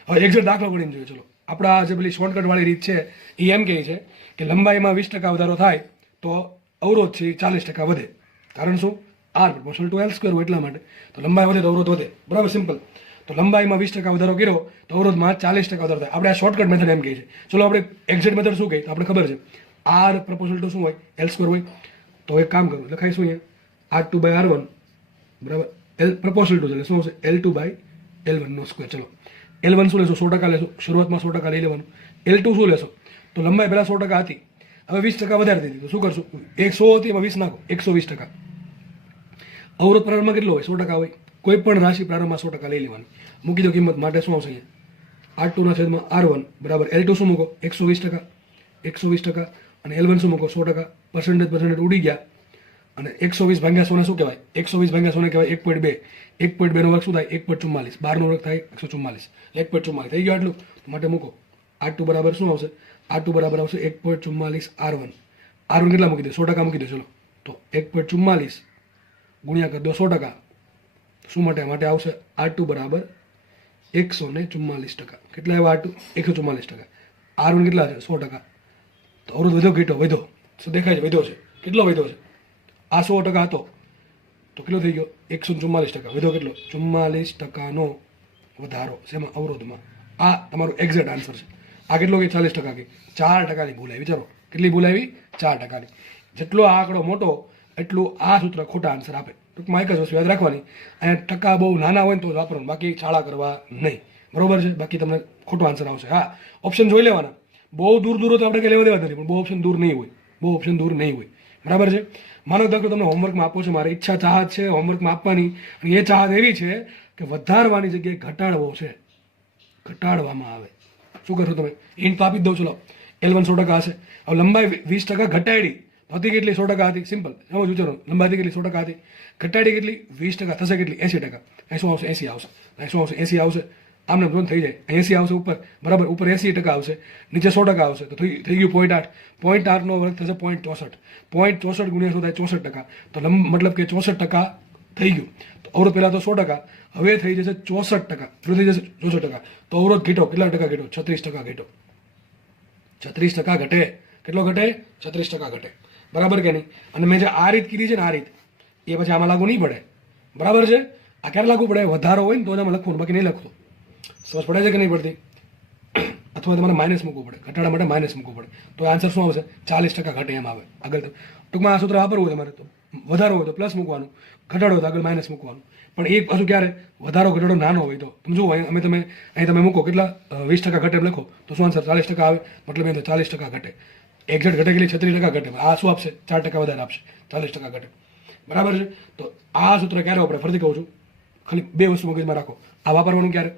હવે એક્ઝેક્ટ દાખલો ગણીને જોઈએ. ચલો આપણા જે પેલી શોર્ટકટવાળી રીત છે એ એમ કહે છે કે લંબાઈમાં 20% વધારો થાય તો અવરોધ છે 40% વધે. કારણ શું? આર પ્રપોર્શનલ ટુ l² હોય એટલા માટે. તો લંબાઈ વધે તો અવરોધ વધે. બરાબર, સિમ્પલ. તો લંબાઈમાં 20% વધારો કર્યો તો અવરોધમાં 40% વધારો થાય. આપણે આ શોર્ટકટ મેથડ એમ કહે છે. ચલો આપણે એક્ઝેક્ટ મેથડ શું કહે? તો આપણે ખબર છે આર પ્રપોર્શનલ ટુ શું હોય? l² હોય. તો એક કામ કરું, લખાઈશું અહીંયા r2/r1 બરાબર. l પ્રપોર્શનલ ટુ એટલે શું આવશે? l2/l1². ચલો l1 શું લેશો? 100% લેશો. શરૂઆતમાં 100% લઈ લેવાનું. l2 શું લેશો? તો લંબાઈ પહેલાં 100% હતી, હવે 20% વધારી દીધી. તો શું કરશું? 100 હતી એમાં 20 નાખો, 120%. અવરોધ પ્રારંભમાં કેટલો હોય? 100% હોય. કોઈ પણ રાશિ પ્રારંભમાં 100% લઈ લેવાની. મૂકી દો કિંમત. માટે શું આવશે અહીંયા? r2/r1 બરાબર l2 શું મૂકો? 120%. 120% અને l1 શું મૂકો? 100%. પર્સન્ટેજ ઉડી ગયા. અને 120 ભાગ્યા 100 શું કહેવાય? 120 ભાગ્યા 100 કહેવાય 1.2. 1.2 નો વર્ગ શું થાય? 1.44. 12 નો વર્ગ થાય 144. 1.44 થઈ ગયો આટલું. માટે મૂકો. r2 બરાબર શું આવશે? r2 બરાબર આવશે 1.44 r1. r1 કેટલા મૂકી દો? 100% મૂકી દો. ચલો તો 1.44 ગુણ્યા કરી દો 100%. શું માટે આવશે? r2 બરાબર 144%. કેટલા આવ્યા r2? 144%. r1 કેટલા છે? 100%. તો અવરોધ વધ્યો ઘટ્યો? વધ્યો. શું દેખાય છે? વધ્યો છે. કેટલો વધ્યો છે? આ 100% હતો તો કેટલો થઈ ગયો? 144%. વધ્યો કેટલો? 44%નો વધારો. શેમાં? અવરોધમાં. આ તમારું એક્ઝેક્ટ આન્સર છે. આ કેટલો કે 40% કે 4%ની ભૂલ આવી. વિચારો કેટલી ભૂલ આવી? 4%ની. જેટલો આ આંકડો મોટો એટલું આ સૂત્ર ખોટા આન્સર આપે. ટૂંકમાં એક જ વસ્તુ યાદ રાખવાની, અહીંયા ટકા બહુ નાના હોય ને તો જ વાપરવાનું, બાકી છાળા કરવા નહીં. બરોબર છે? બાકી તમને ખોટો આન્સર આવશે. હા, ઓપ્શન જોઈ લેવાના. બહુ દૂર હોય તો આપણે કંઈ લેવા દેવા નથી, પણ બહુ ઓપ્શન દૂર નહીં હોય. બહુ ઓપ્શન દૂર નહીં હોય. બરાબર છે? માનો દાખલો તમને હોમવર્કમાં આપો છો, મારી ઈચ્છા ચાહત છે હોમવર્કમાં આપવાની, અને એ ચાહત એવી છે કે વધારવાની જગ્યાએ ઘટાડવો છે, ઘટાડવામાં આવે. શું કરશો તમે? હિન્ટ તો આપી જ દઉં. ચલો, L1 100% હશે. હવે લંબાઈ 20% ઘટાડી તો હતી કેટલી? 100% હતી. સિમ્પલ. સમજ વિચારો, લંબાઈ હતી કેટલી? 100% હતી. ઘટાડી કેટલી? 20% થશે કેટલી? 80%. અહીં શું આવશે? 80 આવશે. અહીં શું આવશે? 80 આવશે. આમને જોન થઈ જાય. 80 આવશે ઉપર, બરાબર. ઉપર 80% આવશે, નીચે 100% આવશે, તો થઈ ગયું 0.8. 0.8 નો વર્ગ થશે 0.64. 0.64 ગુણ્યા શું થાય? 64%. તો મતલબ કે 64% થઈ ગયું. તો અવરોધ પહેલા તો 100%, હવે થઈ જશે 64%. જો થઈ જશે 64%, તો અવરોધ ઘટો. કેટલા ટકા ઘટો? 36% ઘટો. 36% ઘટે. કેટલો ઘટે? 36% ઘટે. બરાબર કે નહીં? અને મેં જે આ રીત કીધી છે ને, આ રીત, એ પછી આમાં લાગુ નહીં પડે. બરાબર છે? આ ક્યારે લાગુ પડે? વધારો હોય ને તો જ આમાં લખવું, બાકી નહીં લખવું. સમજ પડે છે કે નહીં પડતી? અથવા તમારે માઇનસ મૂકવું પડે, ઘટાડા માટે માઇનસ મૂકવું પડે. તો આન્સર શું આવશે? 40% ઘટે એમ આવે. આગળ ટૂંકમાં આ સૂત્ર વાપરવું હોય તમારે તો વધારો હોય તો પ્લસ મૂકવાનું, ઘટાડો હોય તો આગળ માઇનસ મૂકવાનું. પણ એક પાછું ક્યારે? વધારો ઘટાડો નાનો હોય તો તમે જુઓ, અહીં તમે મૂકો કેટલા? 20% ઘટે એમ લખો તો શું આન્સર? 40% આવે. મતલબ એ તો 40% ઘટે. એક્ઝેક્ટ ઘટે કેટલી? 36% ઘટે. આ શું આપશે? 4% વધારે આપશે. 40% ઘટે. બરાબર છે? તો આ સૂત્ર ક્યારે વાપરે? ફરીથી કહું છું, ખાલી બે વસ્તુ મગજમાં રાખો. આ વાપરવાનું ક્યારે?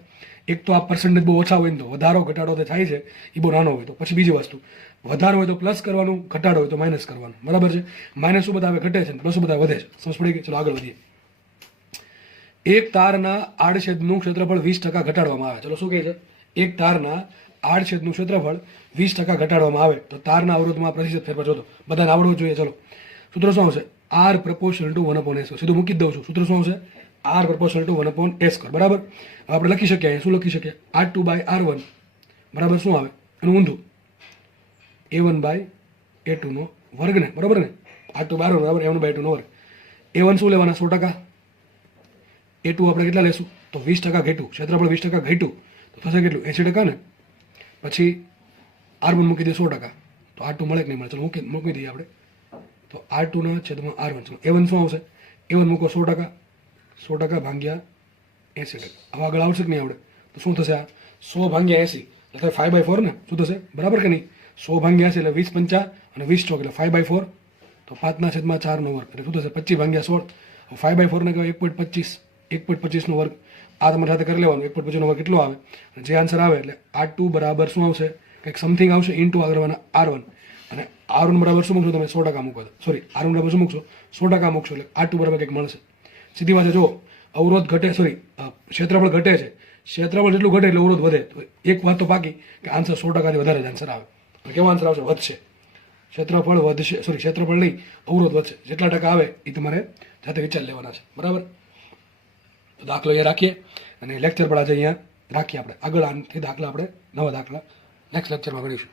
એક તો આ પર્સન્ટેજ બહુ ઓછા હોય ને તો વધારો ઘટાડો તો થાય છે, એ બહુ નાનો હોય તો. પછી બીજી વસ્તુ, વધારો હોય તો પ્લસ કરવાનું, ઘટાડો હોય તો માઇનસ કરવાનું. બરાબર છે? માઇનસ શું બતાવે? ઘટે છે, પ્લસ શું બતાવે? વધે છે. સમજ પડી ગઈ? ચલો આગળ વધીએ. એક તારના આડછેદનું ક્ષેત્રફળ 20% ઘટાડવામાં આવે. ચલો શું કહે છે? એક તારના આડછેદનું ક્ષેત્રફળ 20% ઘટાડવામાં આવે તો તારના અવરોધમાં પ્રતિશત ફેરફાર શોધો. બધાને આવડવું જોઈએ. ચલો, સૂત્ર શું આવશે? R proportional to 1/s². સીધું મૂકી જ દઉં છું. સૂત્ર શું આવશે? R proportional to 1/s². બરાબર. હવે આપણે લખી શકીએ, શું લખી શકીએ? R2/R1 બરાબર શું આવે? એનું ઊંધું A1/A2 નો વર્ગ ને. બરાબર ને? R2/R1 બરાબર A1/A2 નો વર્ગ. A1 શું લેવાના? 100%. A2 આપણે કેટલા લેશું? તો 20% ઘટ્યું. ક્ષેત્રફળ 20% ઘટ્યું તો થશે કેટલું? 80% ને. પછી R1 મૂકી દઈએ 100%. તો R2 મળે કે નહીં મળે? ચલો મૂકી દઈએ આપણે. તો R2/R1. ચલો A1 શું આવશે? A1 મૂકો 100%. 100% ભાગ્યા 80%. હવે આગળ આવશે કે નહીં આવડે? તો શું થશે? આ 100 ભાગ્યા 80 એટલે 5/4 ને. શું થશે? બરાબર કે નહીં? 100 ભાગ્યા 80 એટલે 20 પંચા અને 20 ચોક એટલે 5/4. તો 5/4 નો વર્ગ એટલે શું થશે? 25 ભાગ્યા 16. 5/4 ને કહેવાય 1.25. 1.25 નો વર્ગ. આ તમારી સાથે કરી લેવાનું. 1.25 નો વર્ગ કેટલો આવે? અને જે આન્સર આવે એટલે R2 બરાબર શું આવશે? કંઈક સમથિંગ આવશે ઇન્ટુ આગળ R1. અને R1 બરાબર શું મૂકશો તમે? 100% મૂકો. સોરી, R1 બરાબર શું મૂકશો? 100% મૂકશો એટલે R2 બરાબર કંઈક મળશે. સીધી વાત છે. જો અવરોધ ઘટે, સોરી ક્ષેત્રફળ ઘટે છે, ક્ષેત્રફળ જેટલું ઘટે એટલે અવરોધ વધે. તો એક વાત તો બાકી કે આન્સર 100%થી વધારે જ આન્સર આવે. કેવો આન્સર આવશે? વધશે. ક્ષેત્રફળ વધશે, સોરી ક્ષેત્રફળ નહીં, અવરોધ વધશે. જેટલા ટકા આવે એ તમારે જાતે વિચાર લેવાના છે. બરાબર? તો દાખલો અહીંયા રાખીએ અને લેક્ચર પણ આજે અહીંયા રાખીએ. આપણે આગળ આનાથી દાખલા, આપણે નવા દાખલા નેક્સ્ટ લેક્ચરમાં ગણીશું.